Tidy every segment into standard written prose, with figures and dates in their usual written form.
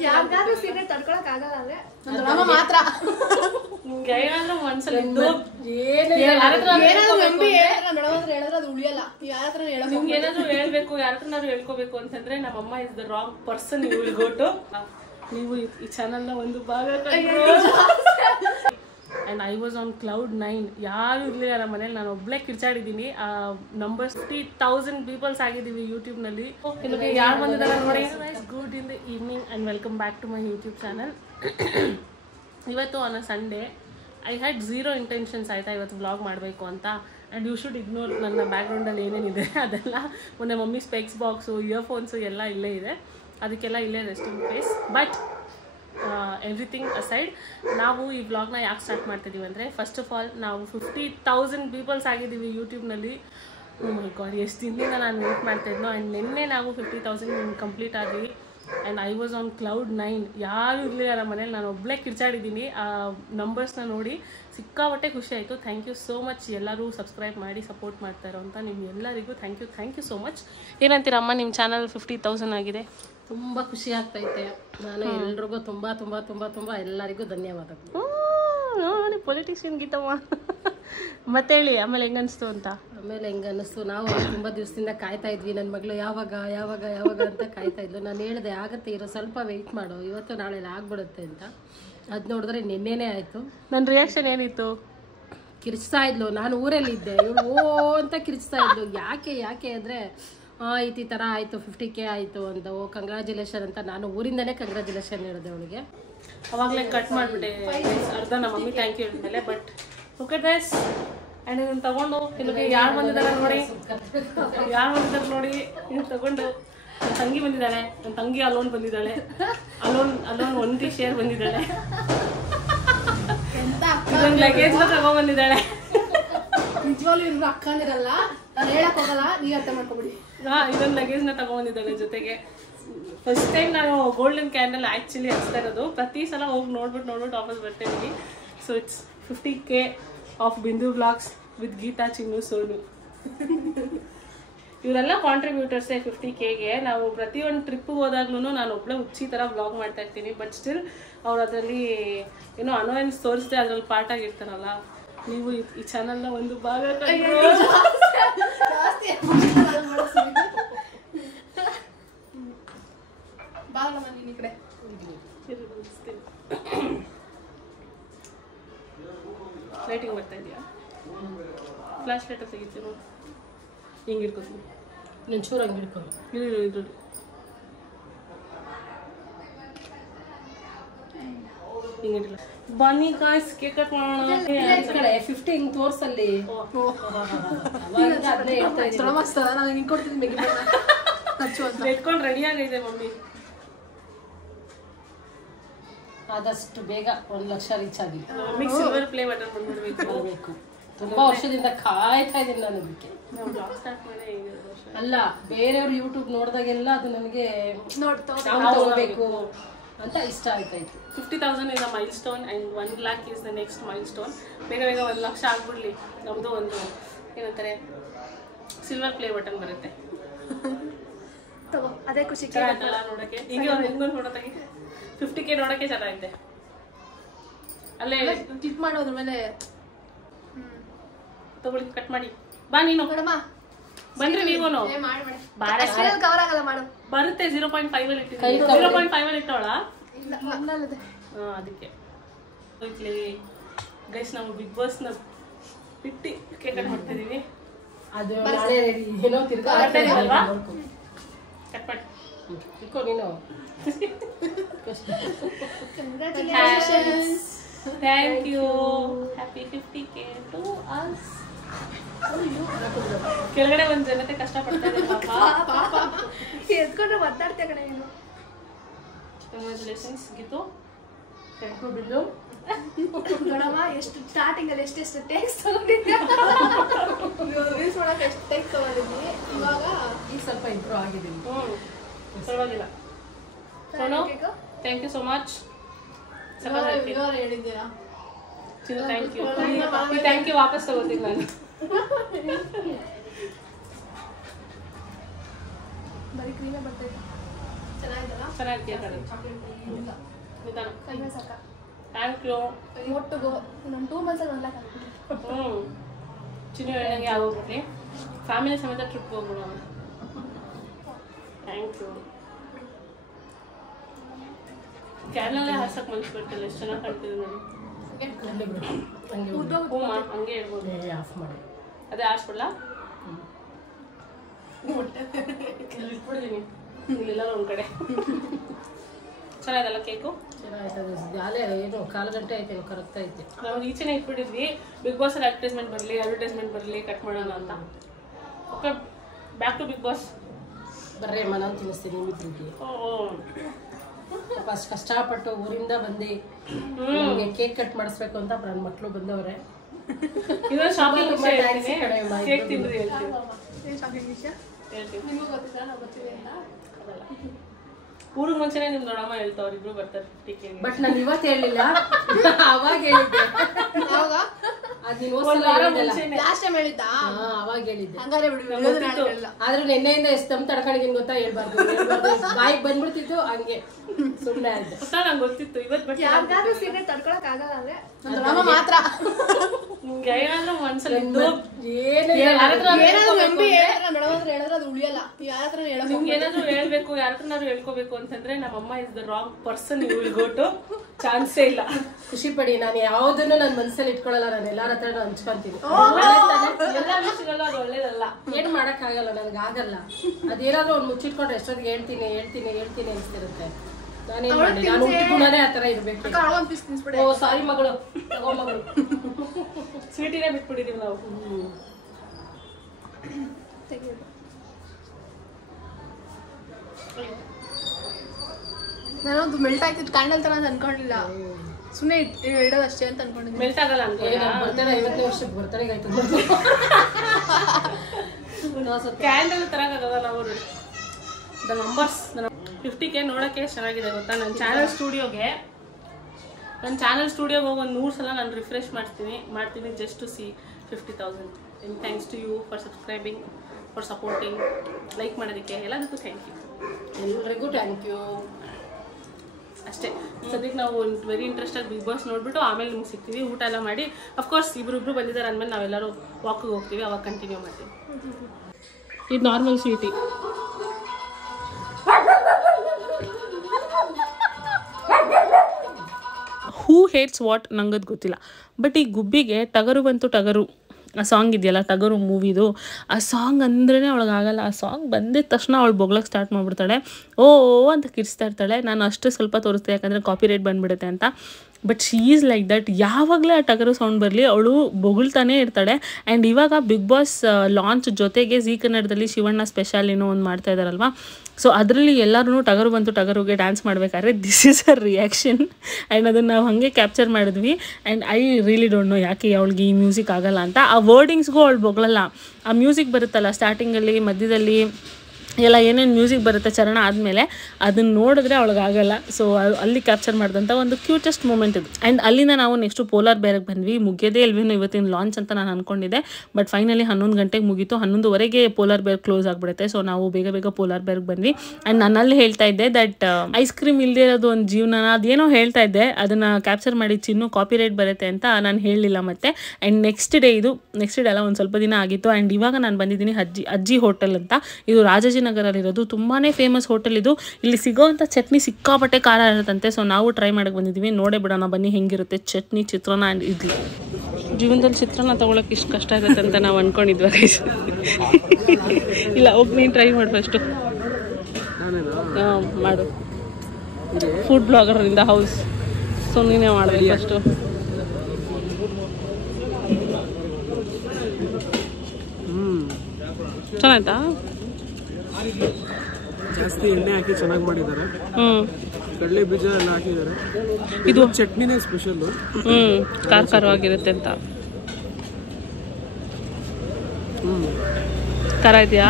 ಯಾವ್ದಾದ್ರು ಸೀಕ್ರೆಟ್ ತಡ್ಕೊಳಕ್ ಆಗಲ್ಲ ಅಂದ್ರೆ ನಮ್ಮ ಮಾತ್ರ ಏನಾದ್ರೂ ಮನ್ಸಲ್ಲಿ ಅದು ಉಳಿಯಲ್ಲ. ಯಾರತ್ರ ನಿಮ್ಗೆ ಏನಾದ್ರು ಹೇಳ್ಬೇಕು, ಯಾರತ್ರನಾದ್ರು ಹೇಳ್ಕೋಬೇಕು ಅಂತಂದ್ರೆ ನಮ್ಮಮ್ಮ is the wrong person. You will go to. ನೀವು ಈ ಚಾನಲ್ ನ ಒಂದು ಭಾಗ. And I was on cloud 9. ಯಾರು ಇರ್ಲಿಲ್ಲ ನಮ್ಮ ಮನೇಲಿ, ನಾನು ಒಬ್ಳೆ ಕಿರ್ಚಾಡಿದ್ದೀನಿ. ನಂಬರ್ಸ್ 50,000 ಪೀಪಲ್ಸ್ ಆಗಿದ್ದೀವಿ ಯೂಟ್ಯೂಬ್ ನಲ್ಲಿ. ಯಾರು ಬಂದಿದ್ದಾರೆ ನೋಡಿ. Good in the evening and welcome back to my YouTube channel. ಇವತ್ತು on a Sunday I had zero intentions ಆಯಿತಾ ಇವತ್ತು ವ್ಲಾಗ್ ಮಾಡಬೇಕು ಅಂತ. ಆ್ಯಂಡ್ ಯು ಶುಡ್ ಇಗ್ನೋರ್ ನನ್ನ ಬ್ಯಾಕ್ಗ್ರೌಂಡಲ್ಲಿ ಏನೇನಿದೆ ಅದೆಲ್ಲ. ಮೊನ್ನೆ ಮಮ್ಮಿ ಸ್ಪೆಕ್ಸ್ ಬಾಕ್ಸು, ಇಯರ್ಫೋನ್ಸು ಎಲ್ಲ ಇಲ್ಲೇ ಇದೆ, ಅದಕ್ಕೆಲ್ಲ ಇಲ್ಲೇ resting place. But everything aside, ನಾವು ಈ ವ್ಲಾಗ್ನ ಯಾಕೆ ಸ್ಟಾರ್ಟ್ ಮಾಡ್ತಿದ್ದೀವಿ ಅಂದರೆ, ಫಸ್ಟ್ ಆಫ್ ಆಲ್ ನಾವು 50,000 ಪೀಪಲ್ಸ್ ಆಗಿದ್ದೀವಿ ಯೂಟ್ಯೂಬ್ನಲ್ಲಿ. ಓ ಮೈ ಗಾಡ್, ಎಷ್ಟು ದಿನದಿಂದ ನಾನು ವೇಟ್ ಮಾಡ್ತಾಯಿದ್ನೋ. ಆ್ಯಂಡ್ ನಿನ್ನೆ ನಾವು 50,000 ಕಂಪ್ಲೀಟ್ ಆದ್ವಿ. And I was on cloud 9. ಯಾರು ಇರಲಿಲ್ಲ ನಮ್ಮ ಮನೇಲಿ, ನಾನು ಒಬ್ಬಳೇ ಕಿರ್ಚಾಡಿದ್ದೀನಿ. ಆ ನಂಬರ್ಸ್ನ ನೋಡಿ ಸಿಕ್ಕಾಪಟ್ಟೆ ಖುಷಿ ಆಯಿತು. ಥ್ಯಾಂಕ್ ಯು ಸೋ ಮಚ್ ಎಲ್ಲರೂ ಸಬ್ಸ್ಕ್ರೈಬ್ ಮಾಡಿ ಸಪೋರ್ಟ್ ಮಾಡ್ತಾರೋ ಅಂತ ನಿಮ್ಗೆಲ್ಲರಿಗೂ ಥ್ಯಾಂಕ್ ಯು ಸೋ ಮಚ್. ಏನಂತೀರ ಅಮ್ಮ, ನಿಮ್ಮ ಚಾನಲ್ 50,000 ಆಗಿದೆ? ತುಂಬ ಖುಷಿ ಆಗ್ತೈತೆ. ನಾನು ಎಲ್ರಿಗೂ ತುಂಬ ತುಂಬ ತುಂಬ ತುಂಬ ಎಲ್ಲರಿಗೂ ಧನ್ಯವಾದಗಳು. ನೋಡಿ ಪೊಲಿಟಿಷಿಯನ್ ಗೀತಮ್ಮ. ಮತ್ತೆ ಹೇಳಿ ಆಮೇಲೆ ಹೆಂಗನ್ನಿಸ್ತು ಅಂತ. ಆಮೇಲೆ ಹೆಂಗೆ ಅನ್ನಿಸ್ತು, ನಾವು ತುಂಬ ದಿವಸದಿಂದ ಕಾಯ್ತಾ ಇದ್ವಿ. ನನ್ನ ಮಗಳು ಯಾವಾಗ ಅಂತ ಕಾಯ್ತಾ ಇದ್ಲು. ನಾನು ಹೇಳಿದೆ ಆಗುತ್ತೆ ಇರೋ, ಸ್ವಲ್ಪ ವೆಯ್ಟ್ ಮಾಡು, ಇವತ್ತು ನಾಳೆ ಆಗ್ಬಿಡುತ್ತೆ ಅಂತ. ಅದು ನೋಡಿದ್ರೆ ನಿನ್ನೆನೇ ಆಯಿತು. ನನ್ನ ರಿಯಾಕ್ಷನ್ ಏನಿತ್ತು? ಕಿರ್ಚ್ತಾ ಇದ್ಲು. ನಾನು ಊರಲ್ಲಿದ್ದೆ, ಇವಳು ಓ ಅಂತ ಕಿರ್ಚ್ತಾ ಇದ್ಲು. ಯಾಕೆ ಅಂದರೆ ಈ ಥರ ಆಯಿತು, 50K ಆಯಿತು ಅಂತ. ಓ ಕಂಗ್ರ್ಯಾಚುಲೇಷನ್ ಅಂತ ನಾನು ಊರಿಂದನೇ ಕಂಗ್ರ್ಯಾಚುಲೇಷನ್ ಹೇಳಿದೆ ಅವಳಿಗೆ. ಅವಾಗಲೇ ಕಟ್ ಮಾಡಿಬಿಟ್ಟೆ ಅರ್ಧ ನಮ್ಮ ಮಮ್ಮಿ ಥ್ಯಾಂಕ್ ಯು ಹೇಳಿದ್ಮೇಲೆ. ಬಟ್ ಓಕೆ ಡ್ರೆಸ್ ಆ್ಯಂಡ್ ಇದನ್ನು ತಗೊಂಡು ಇಲ್ಲಿಗೆ ಯಾರು ಬಂದಿದ್ದಾರೆ ನೋಡಿ, ಇದನ್ನು ತಗೊಂಡು ನನ್ನ ತಂಗಿ ಬಂದಿದ್ದಾಳೆ. ನನ್ನ ತಂಗಿ ಅಲೋನ್ ಬಂದಿದ್ದಾಳೆ. ಅಲೋನ್ ಒಂದಿ ಶೇರ್ ಬಂದಿದ್ದಾಳೆ. ಇದೊಂದು ಲಗೇಜ್ನ ತಗೊಂಡ್ಬಂದಿದ್ದಾಳೆ. ನಿಜವಾಗ್ಲೂ ಇವ್ರು ಅಕ್ಕಂದಿರಲ್ಲ, ನಾನು ಹೇಳಕ್ ಹೋಗಲ್ಲ, ನೀವು ಅರ್ಥ ಮಾಡ್ಕೊಬಿಡಿ. ಇದೊಂದು ಲಗೇಜ್ನ ತಗೊಂಡ್ಬಂದಿದ್ದಾಳೆ ಜೊತೆಗೆ. ಫಸ್ಟ್ ಟೈಮ್ ನಾನು ಗೋಲ್ಡನ್ ಕ್ಯಾಂಡಲ್ ಆ್ಯಕ್ಚುಲಿ ಹಚ್ತಾ ಇರೋದು. ಪ್ರತಿ ಸಲ ಹೋಗಿ ನೋಡ್ಬಿಟ್ಟು ವಾಪಸ್ ಬರ್ತಿದ್ದೀವಿ. ಸೊ ಇಟ್ಸ್ 50K ಆಫ್ ಬಿಂದು ವ್ಲಾಗ್ಸ್ ವಿತ್ ಗೀತಾ, ಚಿನ್ನು, ಸೋನು. ಇವರೆಲ್ಲ ಕಾಂಟ್ರಿಬ್ಯೂಟರ್ಸೇ 50Kಗೆ. ನಾವು ಪ್ರತಿಯೊಂದು ಟ್ರಿಪ್ಗೆ ಹೋದಾಗ್ಲೂ ನಾನು ಒಬ್ಬಳೆ ಹುಚ್ಚಿ ಥರ ವ್ಲಾಗ್ ಮಾಡ್ತಾ ಇರ್ತೀನಿ. ಬಟ್ ಸ್ಟಿಲ್ ಅವ್ರು ಅದರಲ್ಲಿ ಏನೋ ಅನೋಯನ್ಸ್ ತೋರಿಸ್ದೆ ಅದ್ರಲ್ಲಿ ಪಾರ್ಟ್ ಆಗಿರ್ತಾರಲ್ಲ. ನೀವು ಈ ಚಾನಲ್ನ ಒಂದು ಭಾಗ. ಲೈಟಿಂಗ್ ಬರ್ತಾ ಇದೆಯಾ? ಫ್ಲಾಶ್ ಲೈಟ್ ತೆಗಿತೀನಿ. ಹಿಂಗೆ ಇಟ್ಕೋತೀನಿ. ನಾನು ಚೂರು ಹಂಗೆ ಹಿಡ್ಕೊಂಡು ಇದು ಹಿಂಗಿಟ್ಟಿಲ್ಲ. ಬನ್ನಿ ಕಾಯ್ಸ್, ಕೇಕ್ ಕಟ್ ಮಾಡೋಣ. 50 ಹಿಂಗೆ ತೋರ್ಸಲ್ಲಿ. ಎತ್ಕೊಂಡು ರೆಡಿ ಆಗೈತೆ ಮಮ್ಮಿ. ಆದಷ್ಟು ಬೇಗ 1 ಲಕ್ಷ ರೀಚ್ ಆಗಿ ಮಮ್ಮಿಗೆ ಸಿಲ್ವರ್ ಪ್ಲೇ ಬಟನ್ ಬಂದ್ಬಿಡ್ಬೇಕು. ತುಂಬಾ ವರ್ಷದಿಂದ ಕಾಯ್ತಾ ಇದ್ದೀನಿ ನಾನು ಅದಕ್ಕೆ. ಅಲ್ಲ, ಬೇರೆಯವ್ರು ಯೂಟ್ಯೂಬ್ ನೋಡಿದಾಗೆಲ್ಲ ಅದು ನನಗೆ ತಗೋಬೇಕು ಅಂತ ಇಷ್ಟ ಆಯ್ತಾಯ್ತು. 50,000 is a milestone and 1 lakh is the next milestone. ಬೇಗ 1 ಲಕ್ಷ ಆಗ್ಬಿಡ್ಲಿ. ನಮ್ಮದು ಒಂದು ಏನಂತಾರೆ ಸಿಲ್ವರ್ ಪ್ಲೇ ಬಟನ್ ಬರುತ್ತೆ. ಅದೇ ಖುಷಿ ನೋಡಕ್ಕೆ. ಹಿಂಗೆ ಒಂದು ನೋಡೋದಾಗಿ 50K ನೋಡಕ್ಕೆ ಚೆನ್ನಾಗಿದೆ. ಅಲ್ಲೇ ಕ್ಲಿಕ್ ಮಾಡೋದ್ರ ಮೇಲೆ ತಗೊಳ್ಳಿ, ಕಟ್ ಮಾಡಿ. ಬಾ ನೀನು ಬನ್ರಿ. ನೀವು ಕವರ್ ಆಗಲ್ಲ ಮಾಡು. ಬರುತ್ತೆ 0.5 ಅಲ್ಲಿ ಇಟ್ಟಿದ್ದೀನಿ. 0.5 ಅಲ್ಲಿ ಇಟ್ಟೋಳ ಅದಕ್ಕೆ. ಗೈಸ್, ನಾವು ಬಿಗ್ ಬಾಸ್ ನ ಬಿಟ್ಟು ಕೇಕ್ ಕಟ್ ಮಾಡ್ತಿದೀವಿ. ಅದು ಏನೋ ತಿರ್ಗಾ ಕಟ್ ಮಾಡಿ ನೀನು. Congratulations. Thank you. Happy 50K to us. ಕೆಳಗಡೆ ಒಂದು ಜನತೆ ಕಷ್ಟ ಪಡ್ತಾ ಇದ್ದಾರೆ ಪಾಪ. ಎತ್ಕೊಂಡ್ರೆ ಒದ್ದಾಡ್ತಾ ಕಡೆ ಏನು. ಕಂಗ್ರ್ಯಾಚುಲೇಷನ್ಸ್ ಗೀತು. ಬಿದ್ದು ನೋಡಮ್ಮ, ಎಷ್ಟು ಸ್ಟಾರ್ಟಿಂಗ್ ಅಲ್ಲಿ ಎಷ್ಟೆಷ್ಟು ಟೇಕ್ಸ್ ತಗೊಂಡಿದ್ದೆ. ರೀಲ್ಸ್ ಮಾಡಕ್ಕೆ ಎಷ್ಟು ಟೇಕ್ಸ್ ತಗೊಂಡಿದ್ವಿ. ಇವಾಗ ಈಗ ಸ್ವಲ್ಪ ಇಂಪ್ರೂವ್ ಆಗಿದ್ದೀನಿ. ಪರವಾಗಿಲ್ಲ. Sonu, thank you so much. ಹೇಳಿದ್ದೀರಾ? Thank you. ಥ್ಯಾಂಕ್ ಯು ವಾಪಸ್ ತಗೋತೀನಿ ನಾನು. ಬರೀ ಕ್ರೀಮೇ ಬರ್ತೈತೆ. ಚೆನ್ನಾಗಿದಲ್ಲ? ಚೆನ್ನಾಗಿ ಕೇಳ್ತಾರೆ ನಿಧಾನ. Thank you. ಒಟ್ಟಿಗೋ ನಾನು 2 ಮಂತ್ಸಲ್ಲಿ 1 ಲ್ಯಾಕ್ ಚಿನ್ನ ಹೇಳಂಗೆ ಆಗೋಗ್ಬಿಟ್ಟು ಫ್ಯಾಮಿಲಿ ಸಮೇತ ಟ್ರಿಪ್ ಹೋಗ್ಬಿಡೋಣ. Thank you. ಕ್ಯಾನಲ್ಲೇ ಹಾರ್ಸಕ್ಕೆ ಮನ್ಸು ಬಿಡ್ತಲ್ಲ, ಎಷ್ಟು ಚೆನ್ನಾಗಿ ಕಾಣ್ತಿದೆ ನೋಡಿ. ಹಂಗೆ ಹೇಳ್ಬೋದು. ಆಫ್ ಮಾಡಿ ಅದೇ ಆರಿಸ್ಬಿಡ್ಲಾ? ಇಟ್ಬಿಡ್ತೀನಿ ಇಲ್ಲೆಲ್ಲ ಒಂದು ಕಡೆ. ಚೆನ್ನಾಗಲ್ಲ ಕೇಕು? ಚೆನ್ನಾಗಿರ್ತದೆ. ಅಲ್ಲೇ ಏನು 1/4 ಗಂಟೆ ಆಯ್ತು, ಕರೆಕ್ಟ್ ಐತೆ. ನಾವು ಈಚೆನೇ ಇಟ್ಬಿಟ್ಟಿದ್ವಿ, ಬಿಗ್ ಬಾಸ್ ಅಲ್ಲಿ ಅಡ್ವರ್ಟೈಸ್ಮೆಂಟ್ ಬರಲಿ ಕಟ್ ಮಾಡೋಣ ಅಂತ. Okay, back to Bigg Boss. ಬರ್ರಿ ಅಮ್ಮ, ನಾನು ತಿನ್ನಿಸ್ತೀನಿ ನಿಮ್ಮಿಬ್ಬರಿಗೆ. ಅಷ್ಟು ಕಷ್ಟಪಟ್ಟು ಊರಿಂದ ಬಂದು ನಮಗೆ ಕೇಕ್ ಕಟ್ ಮಾಡಿಸ್ಬೇಕು ಅಂತ ನನ್ನ ಮಕ್ಕಳು ಬಂದವ್ರೆ. ಇನ್ನೊಂದು ಶಾಪಿಂಗ್ ಕೇಕ್ ತಿಂದ್ರಿ ನಿಮಗೂ ಗೊತ್ತಿಲ್ಲ ನಾವು ಬರ್ತೀವಿ ಅಂತ. ಊರಿಗೆ ಮುಂಚೆನೆ ನಿಮ್ ದೊಡ್ಡಮ್ಮ ಹೇಳ್ತಾವ್ರು ಇಬ್ರು ಬರ್ತಾರೆ 50K. ಬಟ್ ನಾನು ಇವತ್ತು ಹೇಳಿಲ್ಲ, ಅವಾಗ ಹೇಳಿದ್ದೆ. ಲಾಸ್ಟ್ ಟೈಮ್ ಹೇಳಿದ್ದಾ? ಅವಾಗ ಹೇಳಿದ್ದೆ. ಹಂಗಾರೆ ಬಿಡು. ಆದ್ರೆ ನಿನ್ನೆಯಿಂದ ಎಷ್ಟು ದಮ್ ತಡ್ಕೊಂಡಿದ್ದೀನಿ ಗೊತ್ತಾ? ಹೇಳ್ಬಾರ್ದು ಬಾಯಿಗೆ ಬಂದ್ಬಿಡ್ತಿತ್ತು, ಹಂಗೆ ಸುಮ್ಮನೆ ಆಯ್ತು. ನಂಗೆ ಗೊತ್ತಿತ್ತು ಇವತ್ತು. ಯಾವ್ದಾದ್ರು ಸೀರೆ ತಡ್ಕೊಳಕ್ ಆಗಲ್ಲ ಅಂದ್ರೆ ನಮ್ಮ ಮಾತ್ರ ಏನಾದ್ರೂ ಮನ್ಸಲ್ಲಿ ಏನಾದ್ರು ಹೇಳ್ಬೇಕು, ಯಾರತ್ರನಾದ್ರು ಹೇಳ್ಕೋಬೇಕು ಅಂತಂದ್ರೆ ನಮ್ಮಮ್ಮ is the wrong person. You will go to ಚಾನ್ಸೇ ಇಲ್ಲ. ಖುಷಿ ಪಡಿ, ನಾನು ಯಾವುದನ್ನು ನನ್ನ ಮನಸ್ಸಲ್ಲಿ ಇಟ್ಕೊಳ್ಳಲ್ಲ, ನಾನು ಎಲ್ಲಾರ ಹತ್ರ ಹಂಚ್ಕೊಂತೀನಿ. ಎಲ್ಲಾ ವಿಷಯಗಳು ಅದು ಒಳ್ಳೇದಲ್ಲ, ಏನ್ ಮಾಡಕ್ ಆಗಲ್ಲ, ನನಗೆ ಆಗಲ್ಲ. ಅದೇನಾದ್ರು ಒಂದು ಮುಚ್ಚಿಟ್ಕೊಂಡ್ರೆ ಎಷ್ಟೊತ್ತಿಗೆ ಹೇಳ್ತೀನಿ ಅನಿಸ್ತಿರುತ್ತೆ. ನಾನೇನ್ ಮಾಡಿ, ನಾನು ಉಟ್ಕೊಂಡೇ ಆತರ ಇರ್ಬೇಕು. ಓ ಸಾರಿ ಮಗಳು, ತಗೋ ಮಗಳು. ಸ್ವೀಟಿನೇ ಬಿಟ್ಬಿಟ್ಟಿದೀವಿ ನಾವು. ನಾನೊಂದು ಮೆಲ್ಟ್ ಆಗ್ತಿತ್ತು ಕ್ಯಾಂಡಲ್ ತರ ಅಂತ ಅನ್ಕೊಂಡಿಲ್ಲ, ಸುಮ್ಮನೆ ಇಡೋದಷ್ಟೇ ಅಂತ ಅನ್ಕೊಂಡಿದ್ದೆ. ಮೆಲ್ಟ್ ಆಗಲ್ಲ ಬರ್ತಡೆ 50ನೇ ವರ್ಷಕ್ಕೆ ಬರ್ತಡೆಗೆ ಆಯ್ತು. ಕ್ಯಾಂಡಲ್ ತರಕಾಗಲ್ಲ ನಾವು. ದ ನಂಬರ್ಸ್ 50K ನೋಡೋಕ್ಕೆ ಚೆನ್ನಾಗಿದೆ ಗೊತ್ತಾ? ನನ್ನ ಚಾನಲ್ ಸ್ಟುಡಿಯೋಗೆ ಹೋಗಿ ಒಂದು 100 ಸಲ ನಾನು ರಿಫ್ರೆಶ್ ಮಾಡ್ತೀನಿ just to see 50,000. And thanks to you for subscribing, for supporting, like ಮಾಡೋದಕ್ಕೆ ಎಲ್ಲದಕ್ಕೂ ಥ್ಯಾಂಕ್ ಯು. ಎಲ್ರಿಗೂ ಥ್ಯಾಂಕ್ ಯು. ಅಷ್ಟೇ. ಸದ್ಯಕ್ಕೆ ನಾವು ವೆರಿ ಇಂಟ್ರೆಸ್ಟಾಗಿ ಬಿಗ್ ಬಾಸ್ ನೋಡ್ಬಿಟ್ಟು ಆಮೇಲೆ ನಿಮ್ಗೆ ಸಿಗ್ತೀವಿ. ಊಟ ಎಲ್ಲ ಮಾಡಿ ಅಫ್ಕೋರ್ಸ್ ಇಬ್ರು ಬಂದಿದ್ದಾರೆ ಅಂದಮೇಲೆ ನಾವೆಲ್ಲರೂ ವಾಕಿಗೆ ಹೋಗ್ತೀವಿ, ಅವಾಗ ಕಂಟಿನ್ಯೂ ಮಾಡ್ತೀವಿ. ಇದು normal sweetie. Who hates what ನಂಗದು ಗೊತ್ತಿಲ್ಲ, ಬಟ್ ಈ ಗುಬ್ಬಿಗೆ ಟಗರು ಬಂತು ಟಗರು ಆ ಸಾಂಗ್ ಇದೆಯಲ್ಲ, ಟಗರು ಮೂವಿದು, ಆ ಸಾಂಗ್ ಅಂದ್ರೇ ಅವಳಿಗಾಗಲ್ಲ. ಆ ಸಾಂಗ್ ಬಂದಿದ ತಕ್ಷಣ ಅವಳು ಬೊಗ್ಳಕ್ಕೆ ಸ್ಟಾರ್ಟ್ ಮಾಡಿಬಿಡ್ತಾಳೆ, ಓ ಅಂತ ಕಿರ್ಸ್ತಾ ಇರ್ತಾಳೆ. ನಾನು ಅಷ್ಟು ಸ್ವಲ್ಪ ತೋರಿಸ್ತೆ, ಯಾಕಂದರೆ ಕಾಪಿರೈಟ್ ಬಂದುಬಿಡುತ್ತೆ ಅಂತ. But she is like that. ಯಾವಾಗಲೇ ಆ ಟಗರು ಸೌಂಡ್ ಬರಲಿ ಅವಳು ಬೊಗಳ್ತಾನೆ ಇರ್ತಾಳೆ. ಆ್ಯಂಡ್ ಇವಾಗ ಬಿಗ್ ಬಾಸ್ ಲಾಂಚ್ ಜೊತೆಗೆ ಜೀ ಕನ್ನಡದಲ್ಲಿ ಶಿವಣ್ಣ ಸ್ಪೆಷಲ್ ಏನೋ ಒಂದು ಮಾಡ್ತಾ ಇದ್ದಾರಲ್ವ, ಸೊ ಅದರಲ್ಲಿ ಎಲ್ಲರೂ ಟಗರು ಬಂತು ಟಗರುಗೆ ಡ್ಯಾನ್ಸ್ ಮಾಡಬೇಕಾದ್ರೆ this is a reaction. And ಅದನ್ನು ನಾವು ಹಾಗೆ ಕ್ಯಾಪ್ಚರ್ ಮಾಡಿದ್ವಿ. And I really don't know ಯಾಕೆ ಅವಳಿಗೆ ಈ ಮ್ಯೂಸಿಕ್ ಆಗಲ್ಲ ಅಂತ. ಆ ವರ್ಡಿಂಗ್ಸ್ಗೂ ಅವಳು ಬೊಗಳಲ್ಲ. ಆ ಮ್ಯೂಸಿಕ್ ಬರುತ್ತಲ್ಲ ಸ್ಟಾರ್ಟಿಂಗಲ್ಲಿ ಮಧ್ಯದಲ್ಲಿ ಎಲ್ಲ ಏನೇನು ಮ್ಯೂಸಿಕ್ ಬರುತ್ತೆ ಚರಣ ಆದಮೇಲೆ, ಅದನ್ನು ನೋಡಿದ್ರೆ ಅವಳಿಗಾಗಲ್ಲ. ಸೊ ಅಲ್ಲಿ ಕ್ಯಾಪ್ಚರ್ ಮಾಡಿದಂಥ ಒಂದು ಕ್ಯೂಟೆಸ್ಟ್ ಮೂಮೆಂಟ್ ಇದು. ಆ್ಯಂಡ್ ಅಲ್ಲಿಂದ ನಾವು ನೆಕ್ಸ್ಟು ಪೋಲಾರ್ ಬೇರ್ಗೆ ಬಂದ್ವಿ. ಮುಗಿಯೋದೇ ಇಲ್ವೇನೋ ಇವತ್ತಿನ ಲಾಂಚ್ ಅಂತ ನಾನು ಅಂದ್ಕೊಂಡಿದ್ದೆ, ಬಟ್ ಫೈನಲಿ 11 ಗಂಟೆಗೆ ಮುಗೀತು. 11:15ಗೆ ಪೋಲಾರ್ ಬೇರ್ ಕ್ಲೋಸ್ ಆಗಿಬಿಡುತ್ತೆ. ಸೊ ನಾವು ಬೇಗ ಪೋಲಾರ್ ಬೇರ್ಗೆ ಬಂದ್ವಿ. ಆ್ಯಂಡ್ ನಾನಲ್ಲಿ ಹೇಳ್ತಾ ಇದ್ದೆ ದಟ್ ಐಸ್ ಕ್ರೀಮ್ ಇಲ್ಲದೆ ಇರೋದು ಒಂದು ಜೀವನ, ಅದೇನೋ ಹೇಳ್ತಾ ಇದ್ದೆ, ಅದನ್ನು ಕ್ಯಾಪ್ಚರ್ ಮಾಡಿ ಚಿನ್ನು ಕಾಪಿರೈಟ್ ಬರುತ್ತೆ ಅಂತ ನಾನು ಹೇಳಲಿಲ್ಲ ಮತ್ತೆ. ಆ್ಯಂಡ್ ನೆಕ್ಸ್ಟ್ ಡೇ ಅಲ್ಲ, ಒಂದು ಸ್ವಲ್ಪ ದಿನ ಆಗಿತ್ತು. ಆ್ಯಂಡ್ ಇವಾಗ ನಾನು ಬಂದಿದ್ದೀನಿ ಅಜ್ಜಿ ಹೋಟೆಲ್ ಅಂತ. ಇದು ರಾಜಾಜಿನಗರಲ್ಲಿರೋದು, ತುಂಬಾ ಫೇಮಸ್ ಹೋಟೆಲ್ ಇದು. ಇಲ್ಲಿ ಸಿಗೋವಂಥ ಚಟ್ನಿ ಸಿಕ್ಕಾಪಟ್ಟೆ ಖಾರ ಇರುತ್ತಂತೆ. ಸೊ ನಾವು ಟ್ರೈ ಮಾಡಕ್ಕೆ ಬಂದಿದ್ದೀವಿ, ನೋಡೇ ಬಿಡೋಣ ಬನ್ನಿ ಹೆಂಗಿರುತ್ತೆ ಚಟ್ನಿ, ಚಿತ್ರಾನ್ನ ಆ್ಯಂಡ್ ಇಡ್ಲಿ. ಜೀವನದಲ್ಲಿ ಚಿತ್ರಾನ್ನ ತೊಗೊಳಕ್ಕೆ ಇಷ್ಟು ಕಷ್ಟ ಇರುತ್ತೆ ಅಂತ ನಾವು ಅಂದ್ಕೊಂಡಿದ್ವಿ ಗೈಸ್. ಇಲ್ಲ ಹೋಗಿ ನೀನು ಟ್ರೈ ಮಾಡು ಫಸ್ಟು. ಮಾಡು, ಫುಡ್ ಬ್ಲಾಗರಿಂದ ಹೌಸ್. ಸೊ ನೀನೇ ಮಾಡಬೇಕು ಫಸ್ಟು. ಚೆನ್ನಾಯ್ತಾ? ಜಾಸ್ತಿ ಎಣ್ಣೆ ಹಾಕಿ ಚೆನ್ನಾಗಿ ಮಾಡಿದ್ದಾರೆ. ಕಡಲೆ ಬೀಜ ಎಲ್ಲ ಹಾಕಿದ್ದಾರೆ. ಇದು ಚಟ್ನಿನೇ ಸ್ಪೆಷಲ್. ಖಾರವಾಗಿರುತ್ತೆ ಅಂತ. ಖಾರ ಇದೆಯಾ?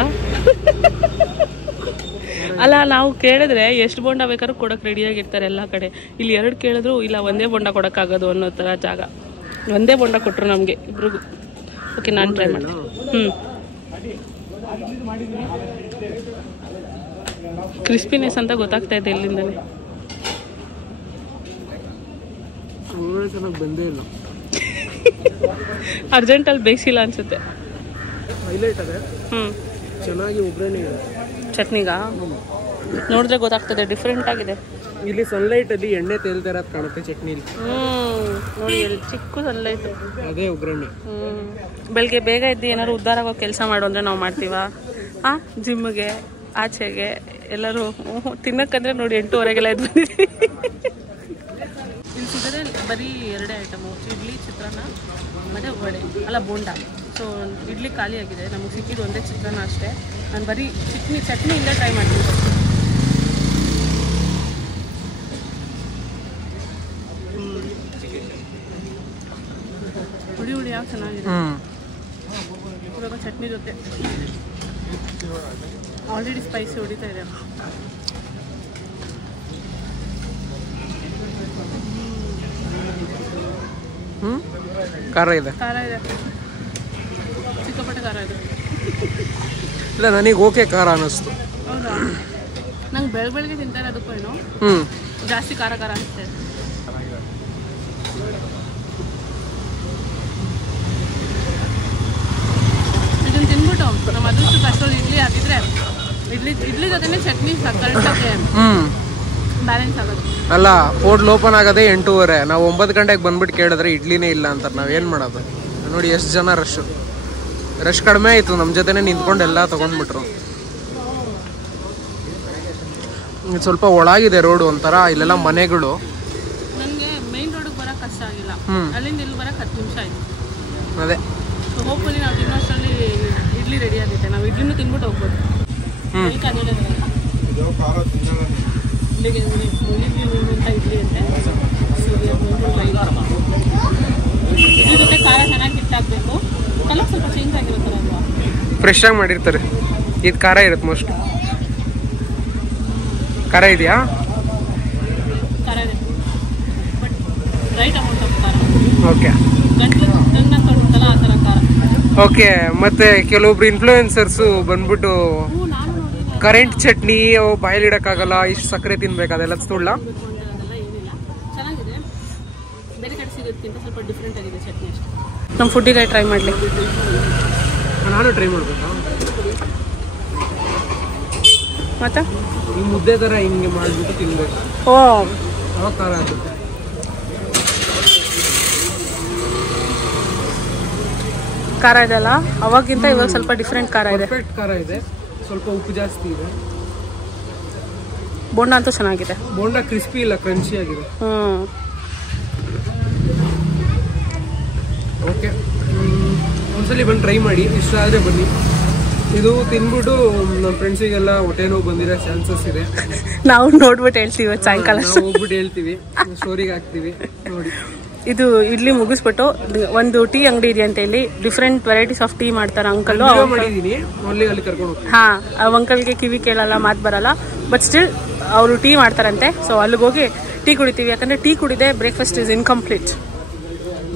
ಅಲ್ಲ, ನಾವು ಕೇಳಿದ್ರೆ ಎಷ್ಟು ಬೋಂಡ ಬೇಕಾದ್ರೂ ಕೊಡಕ್ಕೆ ರೆಡಿಯಾಗಿರ್ತಾರೆ ಎಲ್ಲ ಕಡೆ. ಇಲ್ಲಿ 2 ಕೇಳಿದ್ರು ಇಲ್ಲ ಒಂದೇ ಬೋಂಡ ಕೊಡೋಕ್ಕಾಗೋದು ಅನ್ನೋ ಥರ ಜಾಗ. ಒಂದೇ ಬೋಂಡ ಕೊಟ್ಟರು ನಮಗೆ ಇಬ್ರಿಗೂ. ಓಕೆ, ನಾನು ಟ್ರೈ ಮಾಡ್ತೀನಿ. ಕ್ರಿಸ್ಪಿನೆಸ್ ಅಂತ ಗೊತ್ತಾಗ್ತಾ ಇದೆ ಇಲ್ಲಿಂದಲೇ. ಚೆನ್ನಾಗಿ ಬಂದೇ ಇಲ್ಲ. ಅರ್ಜೆಂಟಲ್ಲಿ ಬೇಯಿಸಿಲ್ಲ ಅನ್ಸುತ್ತೆ. ಹೈಲೈಟ್ ಅದೇ. ಚೆನ್ನಾಗಿ ಒಗ್ಗರಣೆ ಇದೆ. ಚಟ್ನಿಗ ನೋಡಿದ್ರೆ ಗೊತ್ತಾಗ್ತದೆ, ಡಿಫ್ರೆಂಟ್ ಆಗಿದೆ. ಇಲ್ಲಿ ಸನ್ಲೈಟ್ ಅಲ್ಲಿ ಎಣ್ಣೆ ತೇಲ್ತಾ ಇರೋದು ಕಾಣುತ್ತೆ ಚಟ್ನಿಲಿ. ನೋಡಿ ಚಿಕ್ಕ ಸನ್ಲೈಟ್, ಅದೇ ಒಗ್ಗರಣೆ. ಬೆಳಗ್ಗೆ ಬೇಗ ಇದ್ದು ಏನಾದ್ರು ಉದ್ಧಾರ ಆಗೋ ಕೆಲಸ ಮಾಡು ಅಂದ್ರೆ ನಾವು ಮಾಡ್ತೀವ? ಜಿಮ್ಗೆ ಆಚೆಗೆ ಎಲ್ಲರೂ ತಿನ್ನಕ್ಕಂದ್ರೆ ನೋಡಿ 8:30ಗೆಲ್ಲ ಎದ್ದು ಬಂದಿದ್ದೀವಿ. ಇಲ್ಲಿ ಸಿಗದೆ ಬರೀ 2 ಐಟಮು, ಇಡ್ಲಿ, ಚಿತ್ರಾನ್ನ ಮತ್ತು ವಡೆ ಅಲ್ಲ ಬೋಂಡ. ಸೊ ಇಡ್ಲಿ ಖಾಲಿ ಆಗಿದೆ, ನಮಗೆ ಸಿಕ್ಕಿದ್ದು ಒಂದೇ ಚಿತ್ರಾನ್ನ ಅಷ್ಟೇ. ನಾನು ಬರೀ ಚಟ್ನಿಯಿಂದ ಟ್ರೈ ಮಾಡ್ತೀನಿ. ಹುಡಿ ಹುಡಿ ಯಾವ ಚೆನ್ನಾಗಿದೆ ಇವಾಗ ಚಟ್ನಿ ಜೊತೆ. ಆಲ್ರೆಡಿ ಸ್ಪೈಸಿ ಹೊಡಿತಾ ಇದೆ. ಖಾರ ಇದೆ, ಖಾರ ಇದೆ, ಸಿಕ್ಕಾಪಟ್ಟೆ ಖಾರ ಇದೆ. ಇಲ್ಲ ನನಗೆ ಓಕೆ ಖಾರ ಅನ್ನಿಸ್ತು. ಹೌದಾ? ನಂಗೆ ಬೆಳಗ್ಗೆ ತಿಂತಾರೆ ಅದಕ್ಕೂ ಏನೋ ಜಾಸ್ತಿ ಖಾರ ಅನಿಸುತ್ತೆ. ಇದನ್ನು ತಿನ್ಬಿಟ್ಟು ನಮ್ಮ ಅದೃಷ್ಟಕ್ಕೆ ಅಷ್ಟೊಂದು ಇಡ್ಲಿ ಹಾಕಿದ್ರೆ ಇಡ್ಲಿ ಜೊತೆನೇ ಚಟ್ನಿ ಕರೆಕ್ಟಾಗಿ ಬ್ಯಾಲೆನ್ಸ್ ಆಗೋದು. ಅಲ್ಲ, ಹೋಟ್ಲ್ ಓಪನ್ ಆಗೋದೇ 8:30. ನಾವು 9 ಗಂಟೆಗೆ ಬಂದ್ಬಿಟ್ಟು ಕೇಳಿದ್ರೆ ಇಡ್ಲಿನೇ ಇಲ್ಲ ಅಂತಾರೆ. ನಾವೇನು ಮಾಡೋದು ನೋಡಿ. ಎಷ್ಟು ಜನ ರಶ್ ಕಡಿಮೆ ಆಯಿತು. ನಮ್ಮ ಜೊತೆನೇ ನಿಂತ್ಕೊಂಡು ಎಲ್ಲ ತೊಗೊಂಡ್ಬಿಟ್ರು. ಸ್ವಲ್ಪ ಒಳಗಿದೆ ರೋಡು ಒಂಥರ, ಇಲ್ಲೆಲ್ಲ ಮನೆಗಳು. ನನಗೆ ಮೈನ್ ರೋಡಿಗೆ ಬರೋಕ್ಕೆ ಕಷ್ಟ ಆಗಿಲ್ಲ, ಅಲ್ಲಿಂದ ಇಲ್ಲಿ ಬರೋಕ್ಕೆ 10 ನಿಮಿಷ ಆಯಿತು. ಅದೇ ಹೋಪ್ಫುಲಿ ನಾವು ತಿನ್ನೋಷ್ಟರಲ್ಲಿ ಇಡ್ಲಿ ರೆಡಿ ಆಗುತ್ತೆ. ನಾವು ಇಡ್ಲಿನೂ ತಿನ್ಬಿಟ್ಟು ಹೋಗ್ಬೋದು. ಇಡ್ಲಿ ಅಂತೆ ಇದ್ರ ಜೊತೆ ಖಾರ ಚೆನ್ನಾಗಿ ಹಿಟ್ಟಾಗಬೇಕು. ಕಲರ್ ಸ್ವಲ್ಪ ಚೇಂಜ್ ಆಗಿರುತ್ತಲ್ಲ ಅಲ್ವಾ? ಫ್ರೆಶ್ ಆಗಿ ಮಾಡಿರ್ತಾರೆ. ಇದು ಖಾರ ಇರುತ್ತೆ ಮೋಸ್ಟ್. ಖಾರ ಇದೆಯಾ? ಖಾರ ಇದೆ, ಬಟ್ ರೈಟ್ ಅಮೌಂಟ್ ಆಫ್ ಖಾರ. ಓಕೆ, ಗಂಟ್ಲು ತೊಡುತ್ತಲ್ಲ ಆ ಥರ ಖಾರ. ಓಕೆ. ಮತ್ತೆ ಕೆಲವೊಬ್ರು ಇನ್ಫ್ಲೂಯೆನ್ಸರ್ಸು ಬಂದ್ಬಿಟ್ಟು ಕರೆಂಟ್ ಚಟ್ನಿ ಬಾಯಲ್ಲಿಡಕ್ಕಾಗಲ್ಲ, ಇಷ್ಟು ಸಕ್ಕರೆ ತಿನ್ಬೇಕು, ಅದೆಲ್ಲ ಸುಳ್ಳ? ಅದೆಲ್ಲ ಏನಿಲ್ಲ, ಚೆನ್ನಾಗಿದೆ. ಬೇರೆ ಕಡೆ ಸಿಗೋದಕ್ಕಿಂತ ಸ್ವಲ್ಪ ಡಿಫ್ರೆಂಟ್ ಆಗಿದೆ ಚಟ್ನಿ ಅಷ್ಟೇ. ನಮ್ಮ ಫುಡ್ಡಿಗೆ ಟ್ರೈ ಮಾಡಲಿ. ನಾನು ಟ್ರೈ ಮಾಡ್ಬೇಕಾ? ಮತ್ತೆ ಈ ಮುದ್ದೆ ಥರ ಹಿಂಗೆ ಮಾಡಿಬಿಟ್ಟು ತಿನ್ಬೇಕು. ಓ, ಅವಾಗ ಖಾರ ಆಗುತ್ತೆ. ಖಾರ ಇದೆ ಅಲ್ಲ, ಅವಾಗಿಂತ ಇವಾಗ ಸ್ವಲ್ಪ ಡಿಫ್ರೆಂಟ್ ಖಾರ ಇದೆ. ಪರ್ಫೆಕ್ಟ್ ಖಾರ ಇದೆ, ಸ್ವಲ್ಪ ಉಪ್ಪು ಜಾಸ್ತಿ ಇದೆ. ಬೋಂಡ ಅಂತೂ ಚೆನ್ನಾಗಿದೆ. ಬೋಂಡ ಕ್ರಿಸ್ಪಿ ಇಲ್ಲ, ಕ್ರಂಚಿ ಆಗಿದೆ. ಓಕೆ, ಒಂದ್ಸಲಿ ಬಂದು ಟ್ರೈ ಮಾಡಿ, ಇಷ್ಟ ಆದರೆ ಬನ್ನಿ. ಇದು ತಿನ್ಬಿಟ್ಟು ನಮ್ಮ ಫ್ರೆಂಡ್ಸಿಗೆಲ್ಲ ಹೊಟ್ಟೆ ನೋವು ಬಂದಿರೋ ಚಾನ್ಸಸ್ ಇದೆ. ನಾವು ನೋಡ್ಬಿಟ್ಟು ಹೇಳ್ತೀವಿ ಇವತ್ತು ಸಾಯಂಕಾಲ. ನಾವು ಹೋಗ್ಬಿಟ್ಟು ಹೇಳ್ತೀವಿ, ಸ್ಟೋರಿಗೆ ಹಾಕ್ತೀವಿ ನೋಡಿ. ಇದು ಇಡ್ಲಿ ಮುಗಿಸ್ಬಿಟ್ಟು ಒಂದು ಟೀ ಅಂಗಡಿ ಇದೆ ಅಂತ, ಇಲ್ಲಿ ಡಿಫ್ರೆಂಟ್ ವೆರೈಟೀಸ್ ಆಫ್ ಟೀ ಮಾಡ್ತಾರೆ ಅಂಕಲ್. ಮಾಡಿದೀನಿ, ಅಲ್ಲಿ ಕರ್ಕೊಂಡು ಹೋಗ್ತೀನಿ. ಆ ಅಂಕಲ್ಗೆ ಕಿವಿ ಕೇಳಲ್ಲ, ಮಾತು ಬರಲ್ಲ, ಬಟ್ ಸ್ಟಿಲ್ ಅವರು ಟೀ ಮಾಡ್ತಾರಂತೆ. ಸೊ ಅಲ್ಲಿಗೆ ಹೋಗಿ ಟೀ ಕುಡಿತೀವಿ, ಯಾಕಂದ್ರೆ ಟೀ ಕುಡಿದೆ ಬ್ರೇಕ್ಫಾಸ್ಟ್ ಇಸ್ ಇನ್ಕಂಪ್ಲೀಟ್.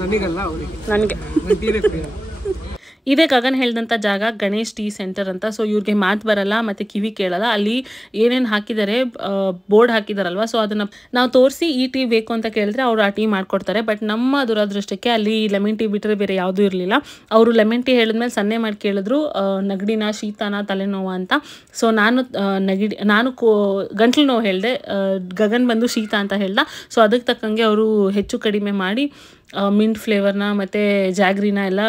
ನನಗಲ್ಲ, ಅವರಿಗೆ. ನನಗೆ ಇದೇ ಗಗನ್ ಹೇಳಿದಂಥ ಜಾಗ ಗಣೇಶ್ ಟೀ ಸೆಂಟರ್ ಅಂತ. ಸೊ ಇವ್ರಿಗೆ ಮಾತು ಬರಲ್ಲ ಮತ್ತು ಕಿವಿ ಕೇಳಲ್ಲ. ಅಲ್ಲಿ ಏನೇನು ಹಾಕಿದ್ದಾರೆ, ಬೋರ್ಡ್ ಹಾಕಿದಾರಲ್ವ, ಸೊ ಅದನ್ನು ನಾವು ತೋರಿಸಿ ಈ ಟೀ ಬೇಕು ಅಂತ ಕೇಳಿದ್ರೆ ಅವರು ಆ ಟೀ ಮಾಡಿಕೊಡ್ತಾರೆ. ಬಟ್ ನಮ್ಮ ದುರದೃಷ್ಟಕ್ಕೆ ಅಲ್ಲಿ ಲೆಮನ್ ಟೀ ಬಿಟ್ಟರೆ ಬೇರೆ ಯಾವುದೂ ಇರಲಿಲ್ಲ. ಅವರು ಲೆಮನ್ ಟೀ ಹೇಳಿದ್ಮೇಲೆ ಸನ್ನೆ ಮಾಡಿ ಕೇಳಿದ್ರು ನೆಗಡಿನ, ಶೀತನ, ತಲೆನೋವು ಅಂತ. ಸೊ ನಾನು ಗಂಟ್ಲು ನೋವು ಹೇಳಿದೆ, ಗಗನ್ ಬಂದು ಶೀತ ಅಂತ ಹೇಳ್ದ. ಸೊ ಅದಕ್ಕೆ ತಕ್ಕಂಗೆ ಅವರು ಹೆಚ್ಚು ಕಡಿಮೆ ಮಾಡಿ ಮಿಂಟ್ ಫ್ಲೇವರ್ನ ಮತ್ತು ಜಾಗ್ರಿನ ಎಲ್ಲ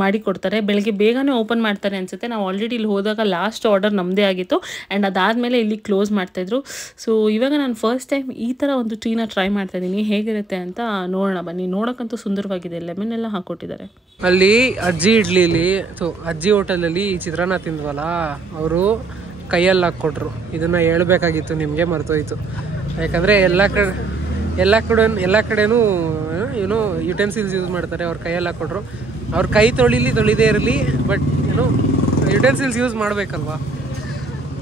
ಮಾಡಿ ಕೊಡ್ತಾರೆ. ಬೆಳಗ್ಗೆ ಬೇಗನೆ ಓಪನ್ ಮಾಡ್ತಾರೆ ಅನಿಸುತ್ತೆ. ನಾವು ಆಲ್ರೆಡಿ ಇಲ್ಲಿ ಹೋದಾಗ ಲಾಸ್ಟ್ ಆರ್ಡರ್ ನಮ್ಮದೇ ಆಗಿತ್ತು, ಆ್ಯಂಡ್ ಅದಾದಮೇಲೆ ಇಲ್ಲಿ ಕ್ಲೋಸ್ ಮಾಡ್ತಾಯಿದ್ರು. ಸೊ ಇವಾಗ ನಾನು ಫಸ್ಟ್ ಟೈಮ್ ಈ ಥರ ಒಂದು ಟೀನ ಟ್ರೈ ಮಾಡ್ತಾಯಿದ್ದೀನಿ, ಹೇಗಿರುತ್ತೆ ಅಂತ ನೋಡೋಣ ಬನ್ನಿ. ನೋಡೋಕ್ಕಂತೂ ಸುಂದರವಾಗಿದೆ, ಲೆಮನ್ ಎಲ್ಲ ಹಾಕ್ಕೊಟ್ಟಿದ್ದಾರೆ. ಅಲ್ಲಿ ಅಜ್ಜಿ ಇಡ್ಲಿಲಿ ಅಜ್ಜಿ ಹೋಟೆಲಲ್ಲಿ ಈ ಚಿತ್ರಾನ್ನ ತಿಂದ್ವಲ್ಲ, ಅವರು ಕೈಯಲ್ಲಿ ಹಾಕ್ಕೊಟ್ರು. ಇದನ್ನು ಹೇಳ್ಬೇಕಾಗಿತ್ತು, ನಿಮಗೆ ಮರ್ತೋಯ್ತು. ಯಾಕಂದರೆ ಎಲ್ಲ ಕಡೆನೂ ಏನೋ ಯುಟೆನ್ಸಿಲ್ಸ್ ಯೂಸ್ ಮಾಡ್ತಾರೆ. ಅವ್ರ ಕೈಯಲ್ಲಿ ಹಾಕ್ಕೊಟ್ರು. ಅವ್ರ ಕೈ ತೊಳಿದೇ ಇರಲಿ, ಬಟ್ ಏನೋ ಯುಟೆನ್ಸಿಲ್ಸ್ ಯೂಸ್ ಮಾಡಬೇಕಲ್ವಾ.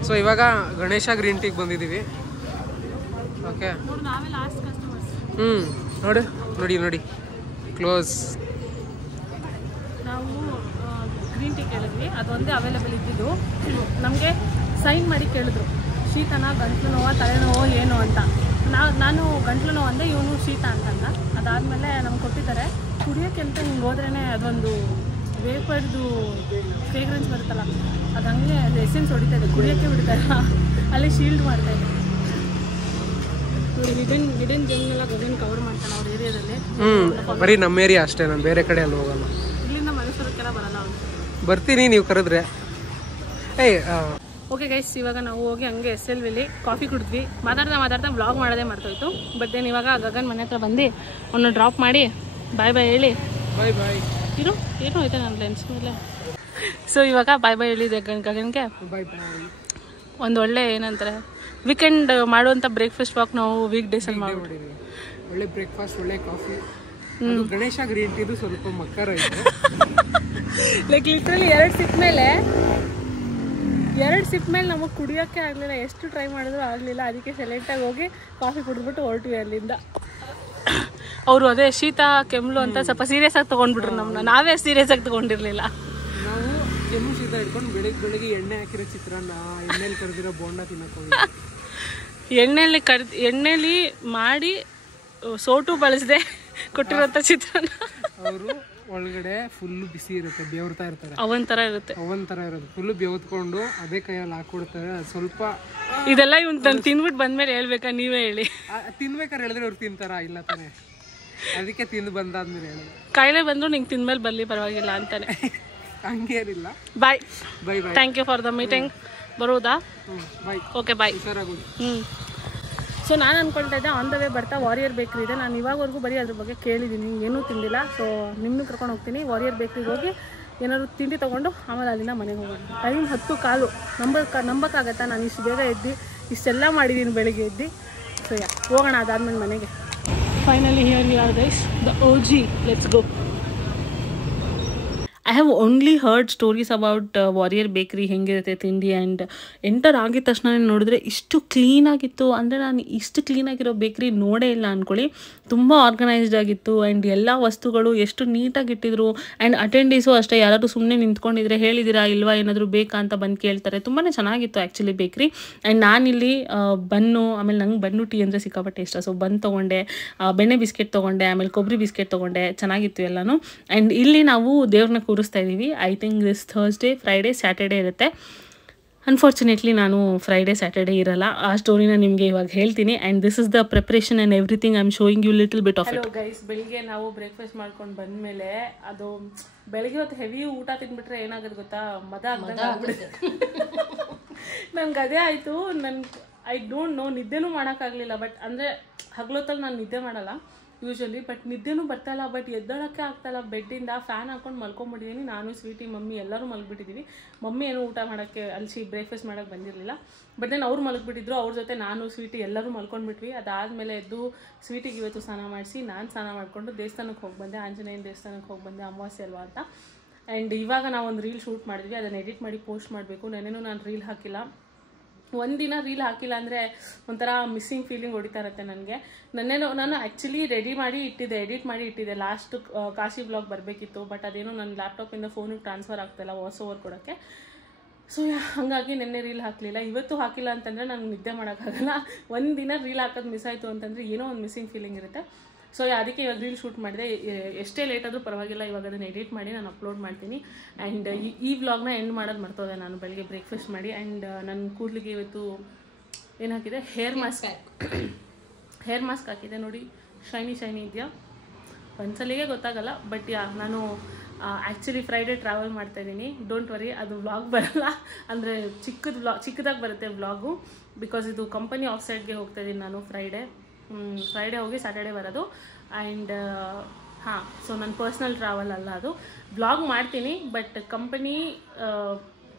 ಸೊ ಇವಾಗ ಗಣೇಶ ಗ್ರೀನ್ ಟೀಗೆ ಬಂದಿದ್ದೀವಿ. ಓಕೆ, ನೋಡಿ ಕ್ಲೋಸ್. ನಾವು ಗ್ರೀನ್ ಟೀ ಕೇಳಿದ್ವಿ, ಅದೊಂದೇ ಅವೈಲೇಬಲ್ ಇದ್ದಿದ್ದು. ನಮಗೆ ಸೈನ್ ಮಾಡಿ ಕೇಳಿದ್ರು, ಶೀತನ ಗಂಟ್ಲು ನೋವು ತಲೆನೋವು ಏನು ಅಂತ. ನಾನು ಗಂಟ್ಲು ನೋವು ಅಂದೆ, ಇವನು ಶೀತ ಅಂತಂದ. ಅದಾದಮೇಲೆ ನಮ್ಗೆ ಕೊಟ್ಟಿದ್ದಾರೆ ಕುಡಿಯೋಕ್ಕೆ ಅಂತ. ಹಿಂಗೆ ಹೋದ್ರೇ ಅದೊಂದು ವೇಪರ್ದು ಫ್ರೇಗ್ರೆನ್ಸ್ ಬರುತ್ತಲ್ಲ, ಅದು ಹಂಗೆ ಎಸೆನ್ಸ್ ಹೊಡಿತಾ ಇದೆ, ಕುಡಿಯೋಕ್ಕೆ ಬಿಡ್ತಾರೆ. ಅಲ್ಲಿ ಶೀಲ್ಡ್ ಮಾಡ್ತಾಯಿದೆ. ಗಿಡನ್ ಜಂಗಲ್ಲ ಗಗನ್ ಕವರ್ ಮಾಡ್ತಾನೆ ಅವ್ರ ಏರಿಯಾದಲ್ಲಿ. ಬರೀ ನಮ್ಮ ಏರಿಯಾ ಅಷ್ಟೇ, ನಾನು ಬೇರೆ ಕಡೆ ಅಲ್ಲಿ ಹೋಗಲ್ಲ. ಇಲ್ಲಿಂದ ಮೈಸೂರಕ್ಕೆಲ್ಲ ಬರಲ್ಲ ಅವನು. ಬರ್ತೀನಿ ನೀವು ಕರೆದ್ರೆ. ಓಕೆ ಗೈಸ್, ಇವಾಗ ನಾವು ಹೋಗಿ ಹಂಗೆ SLVಲಿ ಕಾಫಿ ಕುಡಿದ್ವಿ. ಮಾತಾಡ್ತಾ ವ್ಲಾಗ್ ಮಾಡೋದೇ ಮಾಡ್ತಾಯಿತ್ತು. ಬಟ್ ದೆನ್ ಇವಾಗ ಗಗನ್ ಮನೆ ಹತ್ರ ಬಂದು ಅವನ್ನ ಡ್ರಾಪ್ ಮಾಡಿ ಬಾಯ್ ಹೇಳಿ ಬಾಯ್ ಏನೋ ಐತೆ ನನ್ನ ಲೆನ್ಸ್ ಮೇಲೆ. ಸೊ ಇವಾಗ ಬಾಯ್ ಹೇಳಿದೆ ಗಗನ್ಗೆ. ಒಂದು ಒಳ್ಳೆ ಏನಂತಾರೆ ವೀಕೆಂಡ್ ಮಾಡುವಂಥ ಬ್ರೇಕ್ಫಾಸ್ಟ್ ವಾಕ್ ನಾವು ವೀಕ್ ಡೇಸಲ್ಲಿ ಮಾಡ್ಬಿಟ್ಟಿದ್ವಿ. ಒಳ್ಳೆ ಬ್ರೇಕ್ಫಾಸ್ಟ್, ಒಳ್ಳೆ ಕಾಫಿ. ಗಣೇಶ ಗ್ರೀನ್ ಟೀದು ಸ್ವಲ್ಪ ಮಕ್ಕರ ಇದೆ. ಲೈಕ್ ಲಿಟ್ರಲಿ 2 ಸಿಪ್ ಮೇಲೆ ನಮಗೆ ಕುಡಿಯೋಕ್ಕೆ ಆಗಲಿಲ್ಲ. ಎಷ್ಟು ಟ್ರೈ ಮಾಡಿದ್ರು ಆಗಲಿಲ್ಲ. ಅದಕ್ಕೆ ಸೈಲೆಂಟಾಗಿ ಹೋಗಿ ಕಾಫಿ ಕುಡಿದ್ಬಿಟ್ಟು ಹೊರಟ್ವಿ ಅಲ್ಲಿಂದ. ಅವರು ಅದೇ ಶೀತ ಕೆಮ್ಮಲು ಅಂತ ಸ್ವಲ್ಪ ಸೀರಿಯಸ್ ಆಗಿ ತೊಗೊಂಡ್ಬಿಟ್ರು ನಮ್ಮನ್ನ. ನಾವೇ ಸೀರಿಯಸ್ ಆಗಿ ತೊಗೊಂಡಿರಲಿಲ್ಲ. ನಾವು ಕೆಮ್ಮು ಶೀತ ಇಟ್ಕೊಂಡು ಬೆಳಿಗ್ಗೆ ಎಣ್ಣೆ ಹಾಕಿರೋ ಚಿತ್ರಾನ್ನ, ಎಣ್ಣೆಲಿ ಕರೆದಿರೋ ಬೋಂಡ ತಿನ್ನೋಕೆ ಎಣ್ಣೆಲಿ ಮಾಡಿ ಸೋಟು ಬಳಸದೆ ಕೊಟ್ಟಿರೋಂಥ ಚಿತ್ರಾನ್ನ. ಅವರು ಒಳಗಡೆ ಫುಲ್ಲು ಬಿಸಿ ಇರುತ್ತೆ, ಬೇವ್ತಾ ಇರ್ತಾರೆ. ಅವನ್ ಥರ ಇರುತ್ತೆ, ಇರೋದು ಫುಲ್ಲು ಬೇವ್ತ್ಕೊಂಡು ಅದೇ ಕೈಯಲ್ಲಿ ಹಾಕ್ಕೊಡ್ತಾರೆ. ಸ್ವಲ್ಪ ಇದೆಲ್ಲ ಇವ್ನು ತಂದು ತಿಂದ್ಬಿಟ್ಟು ಬಂದ್ಮೇಲೆ ಹೇಳ್ಬೇಕಾ, ನೀವೇ ಹೇಳಿ. ತಿನ್ಬೇಕಾದ್ರೆ ಹೇಳಿದ್ರೆ ಅವ್ರು ತಿಂತಾರ? ಇಲ್ಲ ತಾನೆ, ಅದಕ್ಕೆ ತಿಂದು ಬಂದಾದ್ಮೇಲೆ ಹೇಳಿದ್ರು. ಕಾಯಿಲೆ ಬಂದ್ರು ನಿಂಗೆ ತಿಂದ್ಮೇಲೆ ಬರಲಿ ಪರವಾಗಿಲ್ಲ ಅಂತಾನೆ. ಹಂಗೇನಿಲ್ಲ. Bye. Thank you for the meeting. ಬರೋದಾ? ಬಾಯ್. Okay bye. ಸೊ ನಾನು ಅಂದ್ಕೊಳ್ತಾ ಇದ್ದೆ ಆನ್ ದ ವೇ ಬರ್ತಾ ವಾರಿಯರ್ ಬೇಕ್ರಿ ಇದೆ. ನಾನು ಇವಾಗವರೆಗೂ ಬರೀ ಅದ್ರ ಬಗ್ಗೆ ಕೇಳಿದ್ದೀನಿ, ಏನೂ ತಿಂದಿಲ್ಲ. ಸೊ ನಿಮ್ಮನ್ನು ಕರ್ಕೊಂಡು ಹೋಗ್ತೀನಿ. ವಾರಿಯರ್ ಬೇಕ್ರಿಗೆ ಹೋಗಿ ಏನಾದ್ರು ತಿಂಡಿ ತೊಗೊಂಡು ಆಮೇಲೆ ಅಲ್ಲಿಂದ ಮನೆಗೆ ಹೋಗೋಣ. ಟೈಮ್ 10:15. ನಂಬಕ್ಕಾಗತ್ತಾ ನಾನು ಇಷ್ಟು ಬೇಗ ಎದ್ದು ಇಷ್ಟೆಲ್ಲ ಮಾಡಿದ್ದೀನಿ ಬೆಳಿಗ್ಗೆ ಎದ್ದು. ಸೊ ಹೋಗೋಣ ಅದಾದ್ಮೇಲೆ ಮನೆಗೆ. Finally here we are guys, the OG. Let's go. I have only heard stories about warrior bakery ಹೆಂಗಿರುತ್ತೆ ತಿಂಡಿ. ಆ್ಯಂಡ್ ಎಂಟರ್ ಆಗಿದ ತಕ್ಷಣ ನೋಡಿದ್ರೆ ಇಷ್ಟು ಕ್ಲೀನಾಗಿತ್ತು. ಅಂದರೆ ನಾನು ಇಷ್ಟು ಕ್ಲೀನಾಗಿರೋ ಬೇಕ್ರಿ ನೋಡೇ ಇಲ್ಲ ಅಂದ್ಕೊಳ್ಳಿ. ತುಂಬ ಆರ್ಗನೈಸ್ಡ್ ಆಗಿತ್ತು. ಆ್ಯಂಡ್ ಎಲ್ಲ ವಸ್ತುಗಳು ಎಷ್ಟು ನೀಟಾಗಿ ಇಟ್ಟಿದ್ರು. ಆ್ಯಂಡ್ ಅಟೆಂಡೀಸು ಅಷ್ಟೇ, ಯಾರಾದರೂ ಸುಮ್ಮನೆ ನಿಂತ್ಕೊಂಡಿದ್ರೆ ಹೇಳಿದಿರಾ ಇಲ್ವಾ ಏನಾದರೂ ಬೇಕಾ ಅಂತ ಬಂದು ಕೇಳ್ತಾರೆ. ತುಂಬಾ ಚೆನ್ನಾಗಿತ್ತು ಆ್ಯಕ್ಚುಲಿ ಬೇಕ್ರಿ. ಆ್ಯಂಡ್ ನಾನಿಲ್ಲಿ ಬನ್ನು, ಆಮೇಲೆ ನಂಗೆ ಬನ್ನು ಟೀ ಅಂದರೆ ಸಿಕ್ಕಾಪಟ್ಟೆ ಇಷ್ಟ. ಸೊ ಬನ್ ತೊಗೊಂಡೆ, ಬೆಣ್ಣೆ ಬಿಸ್ಕೆಟ್ ತೊಗೊಂಡೆ, ಆಮೇಲೆ ಕೊಬ್ಬರಿ ಬಿಸ್ಕೆಟ್ ತೊಗೊಂಡೆ. ಚೆನ್ನಾಗಿತ್ತು ಎಲ್ಲನೂ. ಆ್ಯಂಡ್ ಇಲ್ಲಿ ನಾವು ದೇವ್ರನ್ನ ಕೂರಿಸ್ತಾ ಇದ್ದೀವಿ. I think this Thursday, Friday, Saturday ಇರುತ್ತೆ. ಅನ್ಫಾರ್ಚುನೇಟ್ಲಿ ನಾನು ಫ್ರೈಡೇ ಸ್ಯಾಟರ್ಡೇ ಇರಲ್ಲ. ಆ ಸ್ಟೋರಿನ ನಿಮಗೆ ಇವಾಗ ಹೇಳ್ತೀನಿ. And this is the preparation and everything. I am showing you little bit of it. Hello guys, ಬೆಳಿಗ್ಗೆ ನಾವು ಬ್ರೇಕ್ಫಾಸ್ಟ್ ಮಾಡ್ಕೊಂಡು ಬಂದಮೇಲೆ ಅದು ಬೆಳಗ್ಗೆ ಹೊತ್ತು ಹೆವಿ ಊಟ ತಿಂದ್ಬಿಟ್ರೆ ಏನಾಗುತ್ತೆ ಗೊತ್ತಾ, ಮದ ಆಗ್ಬಿಡುತ್ತೆ. ನನ್ಗೆ ಅದೇ ಆಯಿತು. ಐ ಡೋಂಟ್ ನೋ, ನಿದ್ದೆನೂ ಮಾಡೋಕ್ಕಾಗಲಿಲ್ಲ. ಬಟ್ ಅಂದರೆ ಹಗಲೊತ್ತಲ್ಲಿ ನಾನು ನಿದ್ದೆ ಮಾಡಲ್ಲ ಯೂಶ್ವಲಿ, ಬಟ್ ನಿದ್ದೆನೂ ಬರ್ತಾಯಿಲ್ಲ. ಬಟ್ ಎದ್ದೋಳಕ್ಕೆ ಆಗ್ತಾಯಿಲ್ಲ. ಬೆಡ್ಡಿಂದ ಫ್ಯಾನ್ ಹಾಕೊಂಡು ಮಲ್ಕೊಂಡ್ಬಿಟ್ಟಿದ್ದೀನಿ. ನಾನು, ಸ್ವೀಟಿ, ಮಮ್ಮಿ ಎಲ್ಲರೂ ಮಲ್ಬಿಟ್ಟಿದ್ದೀವಿ. ಮಮ್ಮಿ ಏನೂ ಊಟ ಮಾಡೋಕ್ಕೆ ಅಲ್ಲಿ ಬ್ರೇಕ್ಫಾಸ್ಟ್ ಮಾಡೋಕ್ಕೆ ಬಂದಿರಲಿಲ್ಲ. ಬಟ್ ದೆನ್ ಅವ್ರು ಮಲ್ಬಿಟ್ಟಿದ್ರು. ಅವ್ರ ಜೊತೆ ನಾನು, ಸ್ವೀಟಿ ಎಲ್ಲರೂ ಮಲ್ಕೊಂಡ್ಬಿಟ್ವಿ. ಅದಾದಮೇಲೆ ಎದ್ದು ಸ್ವೀಟಿಗೆ ಇವತ್ತು ಸ್ನಾನ ಮಾಡಿಸಿ ನಾನು ಸ್ನಾನ ಮಾಡಿಕೊಂಡು ದೇವಸ್ಥಾನಕ್ಕೆ ಹೋಗಿ ಬಂದೆ. ಆಂಜನೇಯನ ದೇವಸ್ಥಾನಕ್ಕೆ ಹೋಗಿ ಬಂದೆ, ಅಮಾವಾಸ್ಯೆ ಅಲ್ವಾ ಅಂತ. ಆ್ಯಂಡ್ ಇವಾಗ ನಾವು ಒಂದು ರೀಲ್ ಶೂಟ್ ಮಾಡಿದ್ವಿ. ಅದನ್ನು ಎಡಿಟ್ ಮಾಡಿ ಪೋಸ್ಟ್ ಮಾಡಬೇಕು. ನೆನ್ನೆನೂ ನಾನು ರೀಲ್ ಹಾಕಿಲ್ಲ. ಒಂದಿನ ರೀಲ್ ಹಾಕಿಲ್ಲ ಅಂದರೆ ಒಂಥರ ಮಿಸ್ಸಿಂಗ್ ಫೀಲಿಂಗ್ ಹೊಡಿತಾ ಇರುತ್ತೆ ನನಗೆ. ನಾನು ಆ್ಯಕ್ಚುಲಿ ರೆಡಿ ಮಾಡಿ ಇಟ್ಟಿದ್ದೆ, ಎಡಿಟ್ ಮಾಡಿ ಇಟ್ಟಿದ್ದೆ. ಲಾಸ್ಟ್ ಕಾಶಿ ಬ್ಲಾಗ್ ಬರಬೇಕಿತ್ತು. ಬಟ್ ಅದೇನೋ ನನ್ನ ಲ್ಯಾಪ್ಟಾಪಿಂದ ಫೋನಿಗೆ ಟ್ರಾನ್ಸ್ಫರ್ ಆಗ್ತಾಯಿಲ್ಲ ವಾಯ್ಸ್ ಓವರ್ ಕೊಡೋಕ್ಕೆ. ಸೊ ಹಾಗಾಗಿ ನೆನ್ನೆ ರೀಲ್ ಹಾಕಲಿಲ್ಲ. ಇವತ್ತು ಹಾಕಿಲ್ಲ ಅಂತಂದರೆ ನನಗೆ ನಿದ್ದೆ ಮಾಡೋಕ್ಕಾಗಲ್ಲ. ಒಂದಿನ ರೀಲ್ ಹಾಕೋದು ಮಿಸ್ ಆಯಿತು ಅಂತಂದರೆ ಏನೋ ಒಂದು ಮಿಸ್ಸಿಂಗ್ ಫೀಲಿಂಗ್ ಇರುತ್ತೆ. ಸೊ ಅದಕ್ಕೆ ಇವಾಗ ರೀಲ್ ಶೂಟ್ ಮಾಡಿದೆ. ಎಷ್ಟೇ ಲೇಟ್ ಆದರೂ ಪರವಾಗಿಲ್ಲ, ಇವಾಗ ಅದನ್ನು ಎಡಿಟ್ ಮಾಡಿ ನಾನು ಅಪ್ಲೋಡ್ ಮಾಡ್ತೀನಿ. ಆ್ಯಂಡ್ ಈ ವ್ಲಾಗ್ನ ಎಂಡ್ ಮಾಡೋದು ಮರ್ತೋದೆ ನಾನು ಬೆಳಗ್ಗೆ ಬ್ರೇಕ್ಫಾಸ್ಟ್ ಮಾಡಿ. ಆ್ಯಂಡ್ ನನ್ನ ಕೂದಲಿಗೆ ಇವತ್ತು ಏನು ಹಾಕಿದೆ, ಹೇರ್ ಮಾಸ್ಕ್ ಹಾಕಿದೆ ನೋಡಿ. ಶೈನಿ ಇದೆಯಾ ಒಂದ್ಸಲಿಗೆ ಗೊತ್ತಾಗಲ್ಲ. ಬಟ್ ನಾನು ಆ್ಯಕ್ಚುಲಿ ಫ್ರೈಡೇ ಟ್ರಾವೆಲ್ ಮಾಡ್ತಾಯಿದ್ದೀನಿ. ಡೋಂಟ್ ವರಿ, ಅದು ವ್ಲಾಗ್ ಬರಲ್ಲ. ಅಂದರೆ ಚಿಕ್ಕದಾಗಿ ಬರುತ್ತೆ ವ್ಲಾಗು. ಬಿಕಾಸ್ ಇದು ಕಂಪನಿ ಆಫ್ ಸೈಡ್ಗೆ ಹೋಗ್ತಾಯಿದ್ದೀನಿ ನಾನು. ಫ್ರೈಡೇ ಹೋಗಿ ಸ್ಯಾಟರ್ಡೇ ಬರೋದು. ಆ್ಯಂಡ್ ಸೊ ನನ್ನ ಪರ್ಸ್ನಲ್ ಟ್ರಾವೆಲ್ ಅಲ್ಲ ಅದು. ವ್ಲಾಗ್ ಮಾಡ್ತೀನಿ, ಬಟ್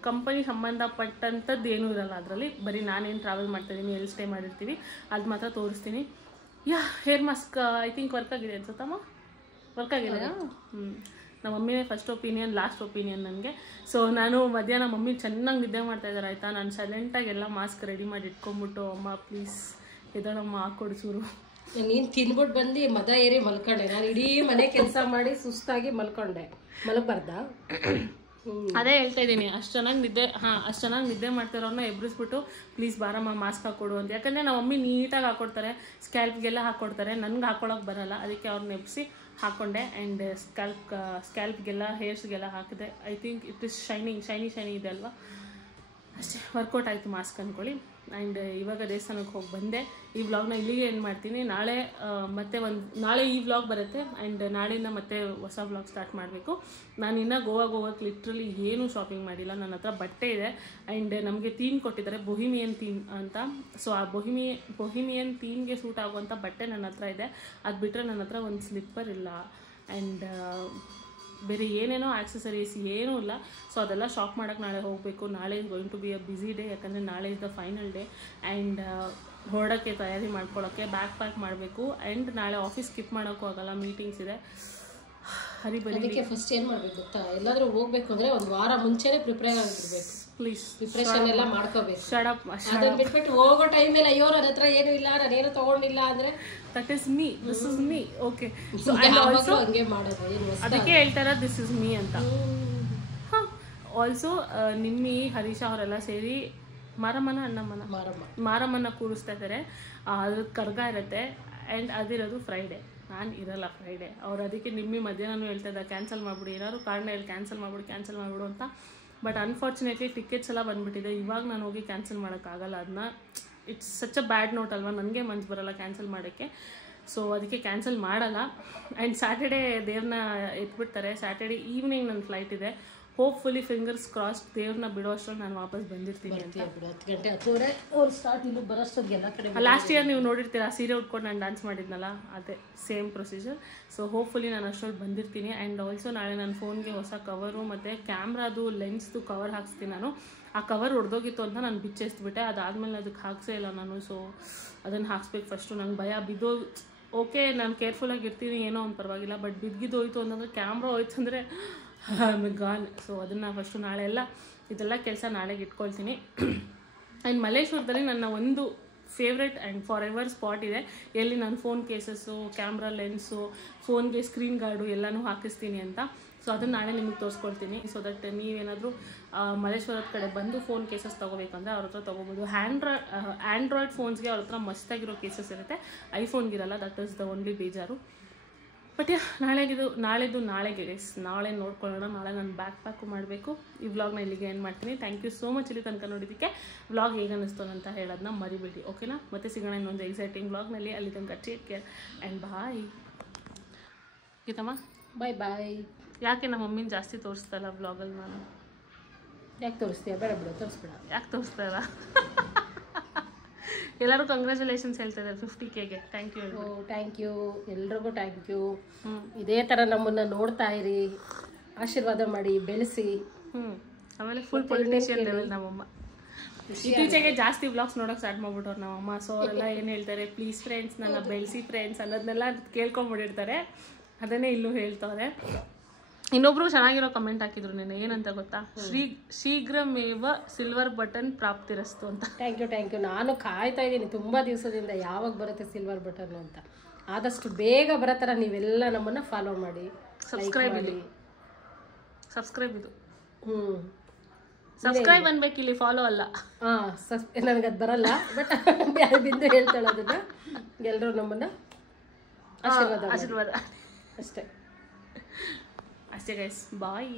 ಕಂಪನಿ ಸಂಬಂಧಪಟ್ಟಂಥದ್ದು ಏನೂ ಇರಲ್ಲ ಅದರಲ್ಲಿ. ಬರೀ ನಾನೇನು ಟ್ರಾವೆಲ್ ಮಾಡ್ತಾಯಿದ್ದೀನಿ, ಎಲ್ಲಿ ಸ್ಟೇ ಮಾಡಿರ್ತೀವಿ ಅದು ಮಾತ್ರ ತೋರಿಸ್ತೀನಿ. Hair mask I think work ಆಗಿದೆ ಅನ್ಸುತ್ತಮ್ಮ. ವರ್ಕ್ ಆಗಿದೆ. ನಮ್ಮ ಮಮ್ಮಿನೇ ಫಸ್ಟ್ ಒಪಿನಿಯನ್, ಲಾಸ್ಟ್ ಒಪಿನಿಯನ್ ನನಗೆ. ಸೊ ನಾನು ಮಧ್ಯಾಹ್ನ ಮಮ್ಮಿ ಚೆನ್ನಾಗಿ ನಿದ್ದೆ ಮಾಡ್ತಾಯಿದ್ದಾರೆ ಆಯಿತಾ. ನಾನು ಸೈಲೆಂಟಾಗಿ ಎಲ್ಲ ಮಾಸ್ಕ್ ರೆಡಿ ಮಾಡಿ ಇಟ್ಕೊಂಡ್ಬಿಟ್ಟು, ಅಮ್ಮ ಪ್ಲೀಸ್ ಎದಳಮ್ಮ ಹಾಕ್ಕೊಡು ಚೂರು. ನೀನು ತಿನ್ಬಿಟ್ಟು ಬಂದು ಮದ ಏರಿ ಮಲ್ಕೊಂಡೆ. ನಾನು ಇಡೀ ಮನೆ ಕೆಲಸ ಮಾಡಿ ಸುಸ್ತಾಗಿ ಮಲ್ಕೊಂಡೆ. ಮಲಗಬಾರ್ದಾ? ಅದೇ ಹೇಳ್ತಾ ಇದ್ದೀನಿ, ಅಷ್ಟು ಚೆನ್ನಾಗಿ ನಿದ್ದೆ ಮಾಡ್ತಾರವ್ರನ್ನ ಎಬ್ರಿಸ್ಬಿಟ್ಟು ಪ್ಲೀಸ್ ಬಾರಮ್ಮ ಮಾಸ್ಕ್ ಹಾಕೊಡು ಅಂತ. ಯಾಕಂದರೆ ನಮ್ಮ ಮಮ್ಮಿ ನೀಟಾಗಿ ಹಾಕ್ಕೊಡ್ತಾರೆ, ಸ್ಕ್ಯಾಲ್ಪ್ಗೆಲ್ಲ ಹಾಕ್ಕೊಡ್ತಾರೆ, ನನಗೆ ಹಾಕ್ಕೊಳಕ್ಕೆ ಬರಲ್ಲ. ಅದಕ್ಕೆ ಅವ್ರನ್ನ ಎಬ್ಬಿಸಿ ಹಾಕ್ಕೊಂಡೆ. ಆ್ಯಂಡ್ ಸ್ಕ್ಯಾಲ್ಪ್ಗೆಲ್ಲ ಹೇರ್ಸ್ಗೆಲ್ಲ ಹಾಕಿದೆ. I think it is shiny ಇದೆ ಅಲ್ವಾ, ಅಷ್ಟೇ ವರ್ಕೌಟ್ ಆಯಿತು ಮಾಸ್ಕ್ ಅಂದ್ಕೊಳ್ಳಿ. ಆ್ಯಂಡ್ ಇವಾಗ ದೇವಸ್ಥಾನಕ್ಕೆ ಹೋಗಿ ಬಂದೆ. ಈ ವ್ಲಾಗ್ನ ಇಲ್ಲಿಗೆ ಏನು ಮಾಡ್ತೀನಿ. ನಾಳೆ ನಾಳೆ ಈ ವ್ಲಾಗ್ ಬರುತ್ತೆ. ಆ್ಯಂಡ್ ನಾಳೆಯಿಂದ ಮತ್ತೆ ಹೊಸ ವ್ಲಾಗ್ ಸ್ಟಾರ್ಟ್ ಮಾಡಬೇಕು. ನಾನು ಇನ್ನೂ ಗೋವಾಗೆ ಹೋಗೋಕ್ಕೆ ಲಿಟ್ರಲಿ ಏನೂ ಶಾಪಿಂಗ್ ಮಾಡಿಲ್ಲ. ನನ್ನ ಹತ್ರ ಬಟ್ಟೆ ಇದೆ. ಆ್ಯಂಡ್ ನಮಗೆ ಥೀಮ್ ಕೊಟ್ಟಿದ್ದಾರೆ, ಬೊಹಿಮಿಯನ್ ಥೀಮ್ ಅಂತ. ಸೊ ಆ ಬೊಹಿಮಿಯನ್ ಥೀಮ್ಗೆ ಸೂಟ್ ಆಗುವಂಥ ಬಟ್ಟೆ ನನ್ನ ಹತ್ರ ಇದೆ. ಅದು ಬಿಟ್ಟರೆ ನನ್ನ ಹತ್ರ ಒಂದು ಸ್ಲಿಪ್ಪರ್ ಇಲ್ಲ. ಆ್ಯಂಡ್ ಬೇರೆ ಏನೇನೋ ಆಕ್ಸೆಸರೀಸ್ ಏನೂ ಇಲ್ಲ. ಸೊ ಅದೆಲ್ಲ ಶಾಪ್ ಮಾಡೋಕ್ಕೆ ನಾಳೆ ಹೋಗಬೇಕು. ನಾಳೆ is going to be a busy day. ಯಾಕಂದರೆ ನಾಳೆ is the final day. And ಹೊರಡೋಕ್ಕೆ ತಯಾರಿ ಮಾಡ್ಕೊಳ್ಳೋಕ್ಕೆ ಬ್ಯಾಗ್ ಪ್ಯಾಕ್ ಮಾಡಬೇಕು. ಆ್ಯಂಡ್ ನಾಳೆ ಆಫೀಸ್ ಸ್ಕಿಪ್ ಮಾಡೋಕ್ಕೂ ಆಗಲ್ಲ, ಮೀಟಿಂಗ್ಸ್ ಇದೆ. ಅದಕ್ಕೆ ಫಸ್ಟ್ ಏನು ಮಾಡಬೇಕು ಗೊತ್ತಾ, ಎಲ್ಲಾದರೂ ಹೋಗ್ಬೇಕು ಅಂದರೆ ಒಂದು ವಾರ ಮುಂಚೆನೇ ಪ್ರಿಪೇರ್ ಆಗಿರ್ಬೇಕು. ಪ್ಲೀಸ್ ಪ್ರಿಪ್ರೇಷನ್ ಎಲ್ಲ ಮಾಡ್ಕೋಬೇಕು. ಶಡಪ್. ಅದನ್ನ ಬಿಟ್ಬಿಟ್ಟು ಹೋಗೋ ಟೈಮಲ್ಲಿ ಅಯ್ಯೋ ನನ್ನ ಹತ್ರ ಏನೂ ಇಲ್ಲ, ನಾನೇನು ತೊಗೊಂಡಿಲ್ಲ ಅಂದರೆ that is me, this is me. Okay, so also ಹಂಗೆ ಮಾಡೋದು. ಏನು ಅದಕ್ಕೆ ಹೇಳ್ತಾರೆ ದಿಸ್ ಇಸ್ ಮೀ ಅಂತ. ಹಾಂ, ಆಲ್ಸೋ ನಿಮ್ಮಿ ಹರೀಶ ಅವರೆಲ್ಲ ಸೇರಿ ಮಾರಮ್ಮನ ಕೂರಿಸ್ತಾ ಇದ್ದಾರೆ. ಅದ್ರ ಕರ್ಗ ಇರುತ್ತೆ. ಆ್ಯಂಡ್ ಅದಿರೋದು ಫ್ರೈಡೇ. ನಾನು ಇರಲ್ಲ ಫ್ರೈಡೇ. ಅವ್ರು ಅದಕ್ಕೆ ನಿಮ್ಮಿ ಮಧ್ಯಾಹ್ನ ಹೇಳ್ತಾ ಇದ್ದ ಕ್ಯಾನ್ಸಲ್ ಮಾಡಿಬಿಡಿ, ಏನಾದ್ರು ಕಾರಣ ಹೇಳಿ ಕ್ಯಾನ್ಸಲ್ ಮಾಡಿಬಿಡು ಅಂತ. ಬಟ್ ಅನ್ಫಾರ್ಚುನೇಟ್ಲಿ ಟಿಕೆಟ್ಸ್ ಎಲ್ಲ ಬಂದುಬಿಟ್ಟಿದೆ. ಇವಾಗ ನಾನು ಹೋಗಿ ಕ್ಯಾನ್ಸಲ್ ಮಾಡೋಕ್ಕಾಗಲ್ಲ. ಅದನ್ನ it's such a bad note ಅಲ್ವಾ, ನನಗೆ ಮನ್ಸು ಬರೋಲ್ಲ ಕ್ಯಾನ್ಸಲ್ ಮಾಡೋಕ್ಕೆ. ಸೊ ಅದಕ್ಕೆ ಕ್ಯಾನ್ಸಲ್ ಮಾಡಲ್ಲ. ಆ್ಯಂಡ್ ಸ್ಯಾಟರ್ಡೇ ದೇವ್ರನ್ನ ಎತ್ಬಿಡ್ತಾರೆ. ಸ್ಯಾಟರ್ಡೇ ಈವ್ನಿಂಗ್ ನನ್ನ ಫ್ಲೈಟ್ ಇದೆ. ಹೋಪ್ಫುಲಿ ಫಿಂಗರ್ಸ್ ಕ್ರಾಸ್ಡ್ ದೇವ್ರನ್ನ ಬಿಡೋ ಅಷ್ಟರಲ್ಲಿ ನಾನು ವಾಪಸ್ ಬಂದಿರ್ತೀನಿ ಅಂತ. 10 ಗಂಟೆ 10:30 ಅವ್ರು ಸ್ಟಾರ್ಟ್ ಇಲ್ಲಿ ಬರೋಷ್ಟೊತ್ತಿಗೆ ಎಲ್ಲ ಕಡೆ. ಲಾಸ್ಟ್ ಇಯರ್ ನೀವು ನೋಡಿರ್ತೀರ, ಸೀರೆ ಉಟ್ಕೊಂಡು ನಾನು ಡ್ಯಾನ್ಸ್ ಮಾಡಿದ್ನಲ್ಲ, ಅದೇ ಸೇಮ್ ಪ್ರೊಸೀಜರ್. ಸೊ ಹೋಪ್ಫುಲಿ ನಾನು ಅಷ್ಟೊಂದು ಬಂದಿರ್ತೀನಿ. ಆ್ಯಂಡ್ ಆಲ್ಸೋ ನಾಳೆ ನನ್ನ ಫೋನ್ಗೆ ಹೊಸ ಕವರು ಮತ್ತು ಕ್ಯಾಮ್ರಾದು ಲೆನ್ಸ್ದು ಕವರ್ ಹಾಕ್ಸ್ತೀನಿ ನಾನು. ಆ ಕವರ್ ಹೊಡೆದೋಗಿತ್ತು ಅಂತ ನಾನು ಬಿಚ್ಚೆಸ್ಬಿಟ್ಟೆ. ಅದಾದಮೇಲೆ ಅದಕ್ಕೆ ಹಾಕ್ಸೇ ಇಲ್ಲ ನಾನು. ಸೊ ಅದನ್ನು ಹಾಕ್ಸ್ಬೇಕು ಫಸ್ಟು. ನಂಗೆ ಭಯ ಓಕೆ ನಾನು ಕೇರ್ಫುಲ್ಲಾಗಿ ಇರ್ತೀನಿ, ಏನೋ ಒಂದು ಪರವಾಗಿಲ್ಲ. ಬಟ್ ಬಿದ್ದಿದ್ದೋಯ್ತು ಅಂತಂದರೆ, ಕ್ಯಾಮ್ರಾ ಹೋಯ್ತು ಅಂದರೆ ಗಾನ್. ಸೊ ಅದನ್ನು ಫಸ್ಟು ನಾಳೆ ಇದೆಲ್ಲ ಕೆಲಸ ನಾಳೆಗೆ ಇಟ್ಕೊಳ್ತೀನಿ. ಆ್ಯಂಡ್ ಮಲ್ಲೇಶ್ವರದಲ್ಲಿ ನನ್ನ ಒಂದು favourite and for ever spot ಇದೆ, ಎಲ್ಲಿ ನಾನು ಫೋನ್ ಕೇಸಸ್ಸು, ಕ್ಯಾಮ್ರಾ ಲೆನ್ಸು, ಫೋನ್ಗೆ ಸ್ಕ್ರೀನ್ ಗಾರ್ಡು ಎಲ್ಲನೂ ಹಾಕಿಸ್ತೀನಿ ಅಂತ. ಸೊ ಅದನ್ನು ನಾಳೆ ನಿಮಗೆ ತೋರಿಸ್ಕೊಳ್ತೀನಿ. ಸೊ ದಟ್ ನೀವೇನಾದರೂ ಮಲ್ಲೇಶ್ವರದ ಕಡೆ ಬಂದು ಫೋನ್ ಕೇಸಸ್ ತೊಗೋಬೇಕಂದ್ರೆ ಅವ್ರ ಹತ್ರ ತೊಗೋಬೋದು. ಆ್ಯಂಡ್ರಾಯ್ಡ್ ಫೋನ್ಸ್ಗೆ ಅವ್ರ ಹತ್ರ ಮಸ್ತಾಗಿರೋ ಕೇಸಸ್ ಇರುತ್ತೆ, ಐಫೋನ್ಗಿರಲ್ಲ. ದಟ್ ಈಸ್ ದ ಓನ್ಲಿ ಬೇಜಾರು. ಬಟ್ ನಾಳೆದು ನಾಳೆಗೆ ಗೈಸ್, ನಾಳೆ ನೋಡ್ಕೊಳ್ಳೋಣ. ನಾಳೆ ನಾನು ಬ್ಯಾಗ್ ಪ್ಯಾಕು ಮಾಡಬೇಕು. ಈ ವ್ಲಾಗ್ನ ಇಲ್ಲಿಗೆ ಏನು ಮಾಡ್ತೀನಿ. ಥ್ಯಾಂಕ್ ಯು ಸೋ ಮಚ್ ಇಲ್ಲಿ ತನಕ ನೋಡಿದ್ದಕ್ಕೆ. ವ್ಲಾಗ್ ಹೇಗೆ ಅನ್ನಿಸ್ತು ಅಂತ ಹೇಳೋದನ್ನ ಮರಿಬೇಡಿ, ಓಕೆನಾ? ಮತ್ತೆ ಸಿಗೋಣ ಇನ್ನೊಂದು ಎಕ್ಸೈಟಿಂಗ್ ವ್ಲಾಗ್ನಲ್ಲಿ. ಅಲ್ಲಿ ತನಕ ಟೇಕ್ ಕೇರ್ ಆ್ಯಂಡ್ ಬಾಯ್. ಗೀತಮ್ಮ ಬಾಯ್. ಯಾಕೆ ನಮ್ಮ ಮಮ್ಮಿನ ಜಾಸ್ತಿ ತೋರಿಸ್ತಾ ಇಲ್ಲ ವ್ಲಾಗಲ್ಲಿ? ನಾನು ಯಾಕೆ ತೋರಿಸ್ತೀಯ? ಬೇಡ ಬಿಡು, ತೋರಿಸ್ಬೇಡ. ಯಾಕೆ ತೋರಿಸ್ತಾ ಇಲ್ಲ? ಎಲ್ಲರೂ ಕಂಗ್ರ್ಯಾಚುಲೇಷನ್ಸ್ ಹೇಳ್ತಾ ಇದ್ದಾರೆ 50Kಗೆ. ಥ್ಯಾಂಕ್ ಯು ಎಲ್ರಿಗೂ ಥ್ಯಾಂಕ್ ಯು. ಇದೇ ಥರ ನಮ್ಮನ್ನು ನೋಡ್ತಾ ಇರಿ, ಆಶೀರ್ವಾದ ಮಾಡಿ, ಬೆಳೆಸಿ. ಆಮೇಲೆ ಫುಲ್ ಪೊಲಿಟಿಷಿಯನ್ ಲೆವೆಲ್ ನಮ್ಮಮ್ಮ. ಇತ್ತೀಚೆಗೆ ಜಾಸ್ತಿ ವ್ಲಾಗ್ಸ್ ನೋಡೋಕೆ ಸ್ಟಾರ್ಟ್ ಮಾಡ್ಬಿಟ್ಟವ್ರು ನಮ್ಮಮ್ಮ. ಸೊ ಅವರೆಲ್ಲ ಏನು ಹೇಳ್ತಾರೆ, ಪ್ಲೀಸ್ ಫ್ರೆಂಡ್ಸ್ ನನ್ನ ಬೆಳೆಸಿ ಫ್ರೆಂಡ್ಸ್ ಅನ್ನೋದನ್ನೆಲ್ಲ ಕೇಳ್ಕೊಂಬಿಟ್ಟಿರ್ತಾರೆ. ಅದನ್ನೇ ಇಲ್ಲೂ ಹೇಳ್ತವ್ರೆ. ಇನ್ನೊಬ್ರು ಚೆನ್ನಾಗಿರೋ ಕಮೆಂಟ್ ಹಾಕಿದ್ರು ನೆನ್ನೆ, ಏನಂತ ಗೊತ್ತಾ? ಶೀಘ್ರಮೇವ ಸಿಲ್ವರ್ ಬಟನ್ ಪ್ರಾಪ್ತಿರಸ್ತು ಅಂತ. Thank you. ನಾನು ಕಾಯ್ತಾ ಇದ್ದೀನಿ ತುಂಬ ದಿವಸದಿಂದ, ಯಾವಾಗ ಬರುತ್ತೆ ಸಿಲ್ವರ್ ಬಟನ್ ಅಂತ. ಆದಷ್ಟು ಬೇಗ ಬರೋ ಥರ ನೀವೆಲ್ಲ ನಮ್ಮನ್ನು ಫಾಲೋ ಮಾಡಿ, ಸಬ್ಸ್ಕ್ರೈಬ್ ಇದು ಸಬ್ಸ್ಕ್ರೈಬ್ ಅನ್ಬೇಕು ಇಲ್ಲಿ, ಫಾಲೋ ಅಲ್ಲ. ನನಗದು ಬರಲ್ಲ, ಬಟ್ ಬಿಂದು ಹೇಳ್ತಾಳೆ ಅದನ್ನು. ಎಲ್ಲರೂ ನಮ್ಮನ್ನು ಆಶೀರ್ವಾದ ಆಶೀರ್ವಾದ ಅಷ್ಟೇ ಅಷ್ಟೇ ಗೈಸ್. ಬಾಯ್.